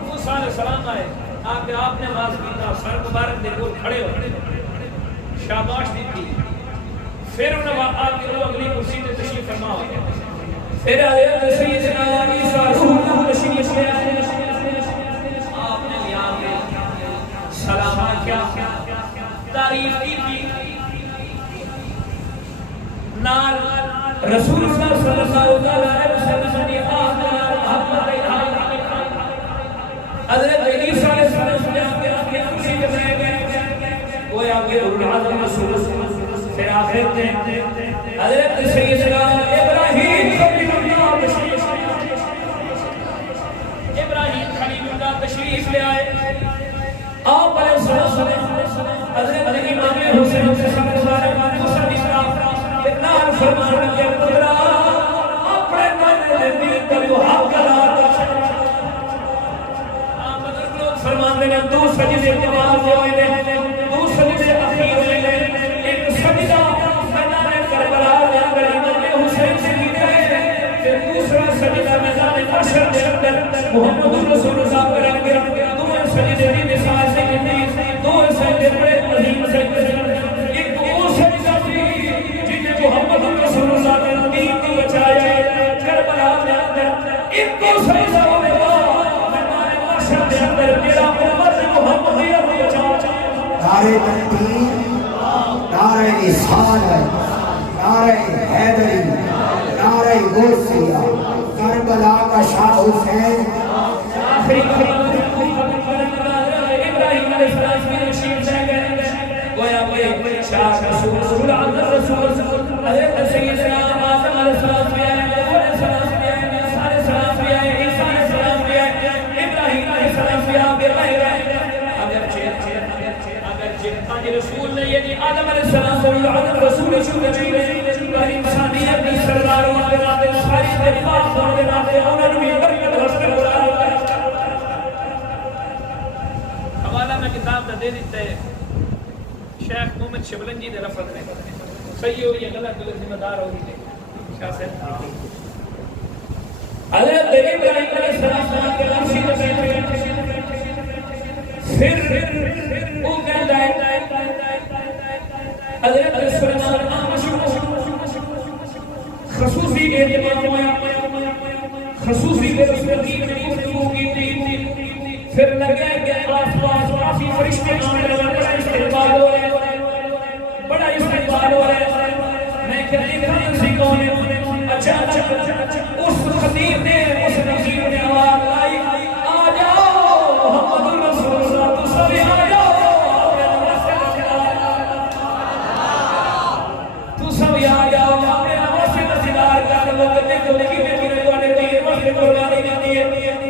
موسیٰ علیہ السلام آئے، آگے آپ نے آواز کی تھا، سر مبارک دے بول کھڑے ہو شاباش دی تھی، پھر انہیں آگے وہ اگلی کرسی تے تشریف فرما ہو گیا، پھر آئے سیدنا عیسیٰ روح اللہ تشریف لے آئے، آپ نے لیا کے سلام کیا، تعریف کی تھی، نال رسول اللہ صلی اللہ علیہ وسلم نے حضرت عیسیٰ علیہ السلام نے آگے کرسی پہ بیٹھ گئے، وہ آگے رسول پھر آخر میں حضرت سیدنا ابراہیم خلیل اللہ تشریف لے آئے، آپ علیہ السلام حضرت امام حسین سے سب سارے اتنا فرمان لگے قدرہ اپنے نانے دل کا جو حق ادا کر آپ اگر لوگ فرمان دینے دو سجدے نماز ہوئے دو سجدے اخیر ہوئے ایک سجدہ میدان کربلا کے اندر امام حسین سے کی گئے، پھر دوسرا سجدہ میدان محشر کے اندر محمد رسول اللہ کریں گے، دو سجدے بھی مثال سے کی دو سجدے بڑے عظیم سجدے ایک وہ سجدہ تھی محمد رسول اللہ نے دین کو بچایا کربلا کے اندر، ایک کو سجدہ ہوئے گا میدان محشر کے اندر میرا امت محمد یہ بچایا۔ نعرہ تکبیر، نعرہ رسالت، نعرہ حیدری، نعرہ غوثیہ، کربلا کا شاہ حسین ابراہیم علیہ السلام کی نشین سے گئے، گویا کوئی شاہ رسول اللہ رسول حضرت سیدنا آدم علیہ السلام بھی آئے، نوح علیہ السلام بھی آئے، عیسیٰ علیہ السلام بھی آئے، عیسیٰ علیہ السلام بھی آئے، ابراہیم علیہ السلام بھی آگے رہے، اگرچہ پانچ رسول نے یعنی آدم علیہ السلام کو لعنت رسول شروع میں اور انسانیت کی سردار ہونے کے ناطے ساری تربیت ہونے کے ناطے انہوں نے بھی برکت رستے بڑھا حوالہ میں کتاب دے دیتا ہے شیخ محمد شبلنجی نے رفت نے صحیح ہوئی ہے غلط ذمہ دار ہوگی شاہ سے حضرت ابراہیم علیہ السلام کے عرشی میں بیٹھے پھر وہ کہتا ہے حضرت سلیمان خصوصی اہتمام ہوا خصوصی رسول کی پھر لگا کہ آس پاس کافی فرشتے آنے لگے بڑا استقبال ہو رہا ہے بڑا استقبال ہو رہا ہے میں کہ دیکھا اسی کون ہے اچانک اس خطیب نے اس نظیر نے آواز لائی آ جاؤ محمد رسول اللہ تو سبھی آ جاؤ تو سبھی آ جاؤ میرا واسطے نصیدار کر لو کہ دیکھو کہ میں میرے بڑے تیر واسطے قربانی دیتی ہے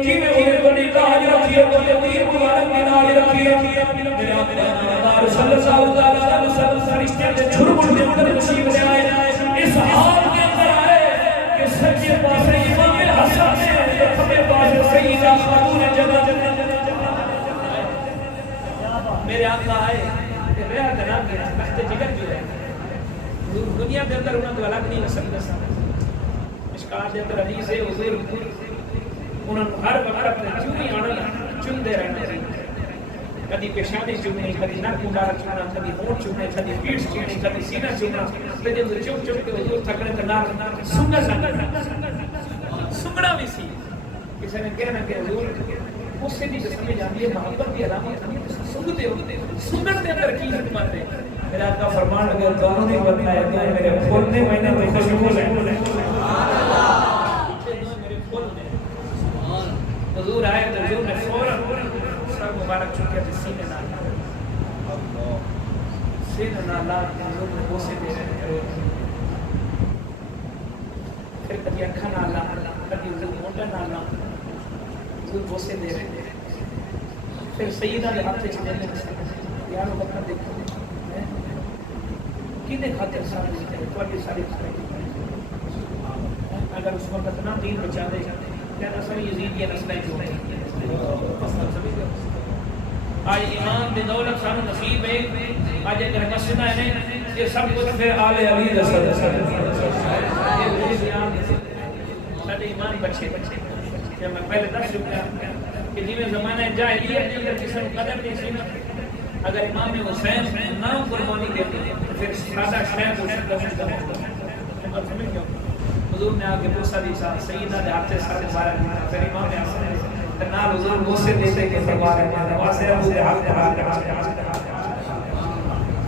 کہ میں میرے بڑی تاج رکھی ہے تو تیر مبارک کی ناج رکھی ہے میرا پیغمبر صلی اللہ علیہ وسلم فرشتے نے جھرمٹ کے اندر نصیب لے آئے اس حال کے اندر آئے کہ سچے پاس امام حسن نے اپنے پاس سیدہ خاتون جنت میرے آقا آئے کہ رہا دنا کے تحت جگر جو ہے دنیا کے اندر انہوں نے الگ نہیں ہو سکتا مشکات اندر حدیث ہے حضور انہوں نے ہر وقت اپنے چونی آنا چن دے رہنے کدی پیشانی چومنی کدی نک مبارک چومنا کدی ہونٹ چومنے کدی پیٹ چومنے کدی سینہ چومنا کدی چپ چپ کے حضور تھکنے کا نار سنگنا بھی سی کسی نے کہنا کہ حضور اس سے بھی سمجھ آتی ہے محبت کی علامت سنگتے ہو سنگت کے اندر کی حکمت ہے میرا آقا فرمان لگے دونوں نے بتایا کہ میرے کھولنے میں نے تو خوشبو ہے میرے کھولنے حضور آئے تو حضور نے فوراً سر مبارک چکے تھے سینے نالا سینے نالا حضور نے بوسے دے رہے پھر کبھی اکھا نالا کبھی حضور مونڈا نالا حضور بوسے دے رہے پھر سیدہ نے ہاتھ چلے لے یارو بکر دیکھو کینے خاطر سارے توڑی ساری اگر اس وقت نہ دین بچا دے کہنا ساری یزید کی نسلیں جو ہیں آج ایمان دے دولت سانو نصیب ہے آج اگر مسجدہ ہے یہ سب کچھ پھر آل علی رسول سارے ایمان بچے کہ میں پہلے دس چکا کہ جیویں زمانہ جاہلیت کے اندر کسی کو قدر نہیں سی اگر امام حسین نہ قربانی دیتے پھر سادہ شہر کو سمجھ گیا حضور نے آگے بوسہ دی صاحب سیدہ دے ہاتھ سے سارے بارہ دیتا پھر امام حسین نال حضور بوسے دیتے کہ فرما رہے ہیں واسے ابو دے حق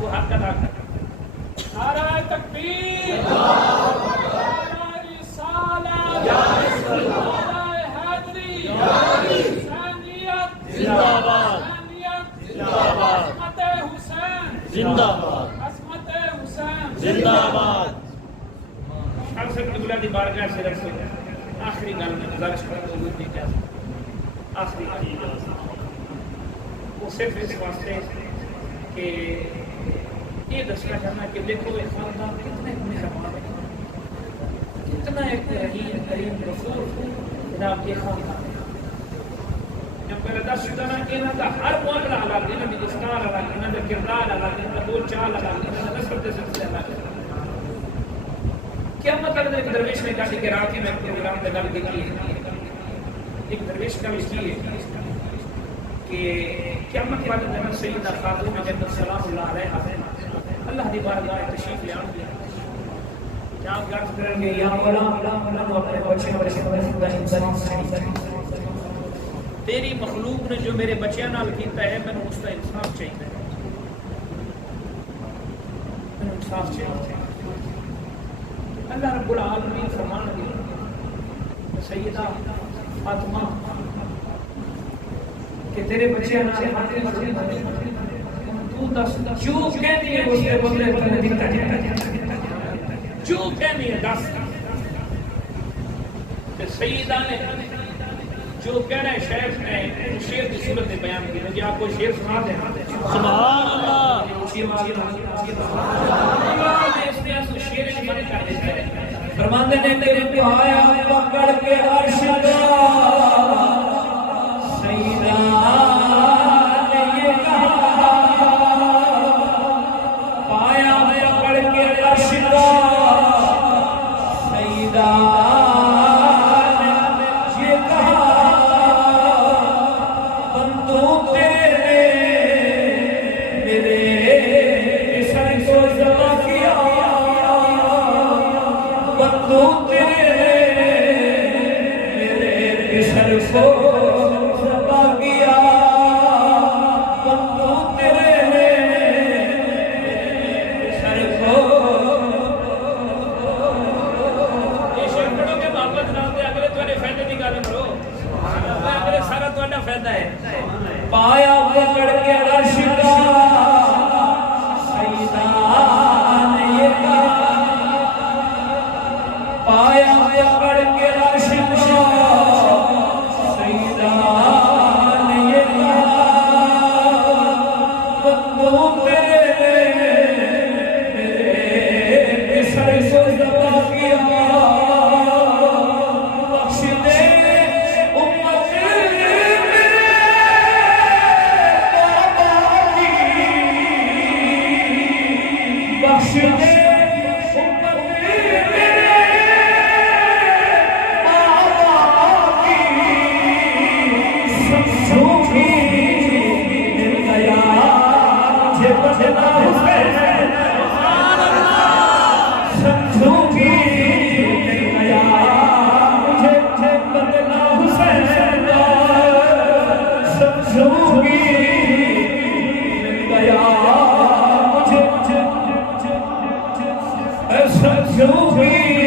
وہ حق ادا کر نعرہ تکبیر نعرہ رسالت نعرہ حیدری حسینیت زندہ باد عصمت حسین زندہ باد عصمت حسین زندہ باد ہم سب کی بلادی بارگاہ سے رکھتے ہیں آخری گل میں گزارش کرتا ہوں حضور کی اجازت آخری گل وہ صرف اس واسطے کہ یہ دسنا چاہنا کہ دیکھو ایک خاندان کتنے مہربان ہے کتنا ایک رحیم کریم غفور جناب یہ خاندان جب پہلے دس شدہ نا کہ انہوں کا ہر معاملہ الگ انہوں نے دستار الگ انہوں نے کردار الگ انہوں نے بول چال الگ انہوں نے نسل دے سلسلے الگ کیا مطلب ایک درویش نے کہا کہ رات ہی میں پروگرام پہ گل کی ہے ایک درویش کا بھی کی ہے کہ کیا مطلب ہے سیدہ خاتون جنت سلام اللہ علیہ اللہ دی بارگاہ تشریف لے آنگے کیا آپ گرد کریں گے یا مولا انہوں اپنے بچے اور انسان تیری مخلوق نے جو میرے بچیاں نال کیتا ہے میں نے اس کا انصاف چاہیے میں نے انصاف چاہیے اللہ رب العالمین فرمان دی سیدہ فاطمہ کہ تیرے بچیاں نال حاضر تو دس جو کہتی ہے اس کے بدلے تمہیں دیتا ہے جو کہنی ہے دس کہ سیدہ نے جو کہنا ہے شیخ نے شیر کی صورت میں بیان کی مجھے آپ کو شیر سنا دیں سبحان اللہ فرماندے نے تیرے پایا پکڑ کے عرش دا سیدہ نے یہ کہا پایا پکڑ کے عرش دا سیدہ نے یہ کہا بندوں تیرے میرے سر کو ذبح کیا بندوں تیرے میرے سر کو ذبح کیا بندوں تیرے میرے سر کو یہ شعر پڑھو گے محبت نام دے اگلے تواڈے فائدے دی گل کرو اگلے سارا تواڈا فائدہ ہے پایا پکڑ کے عرش دا سیدہ نے یہ کہا پایا پکڑ کے عرش دا سیدہ نے یہ کہا بندوں تیرے میرے سر کو ذبح کیا بخش دے امت بخش دے امت سمجھوگی مل گیا مجھے بدلا حسین سمجھوگی مل گیا مجھے بدلا حسین سمجھوگی مل گیا مجھے سمجھوگی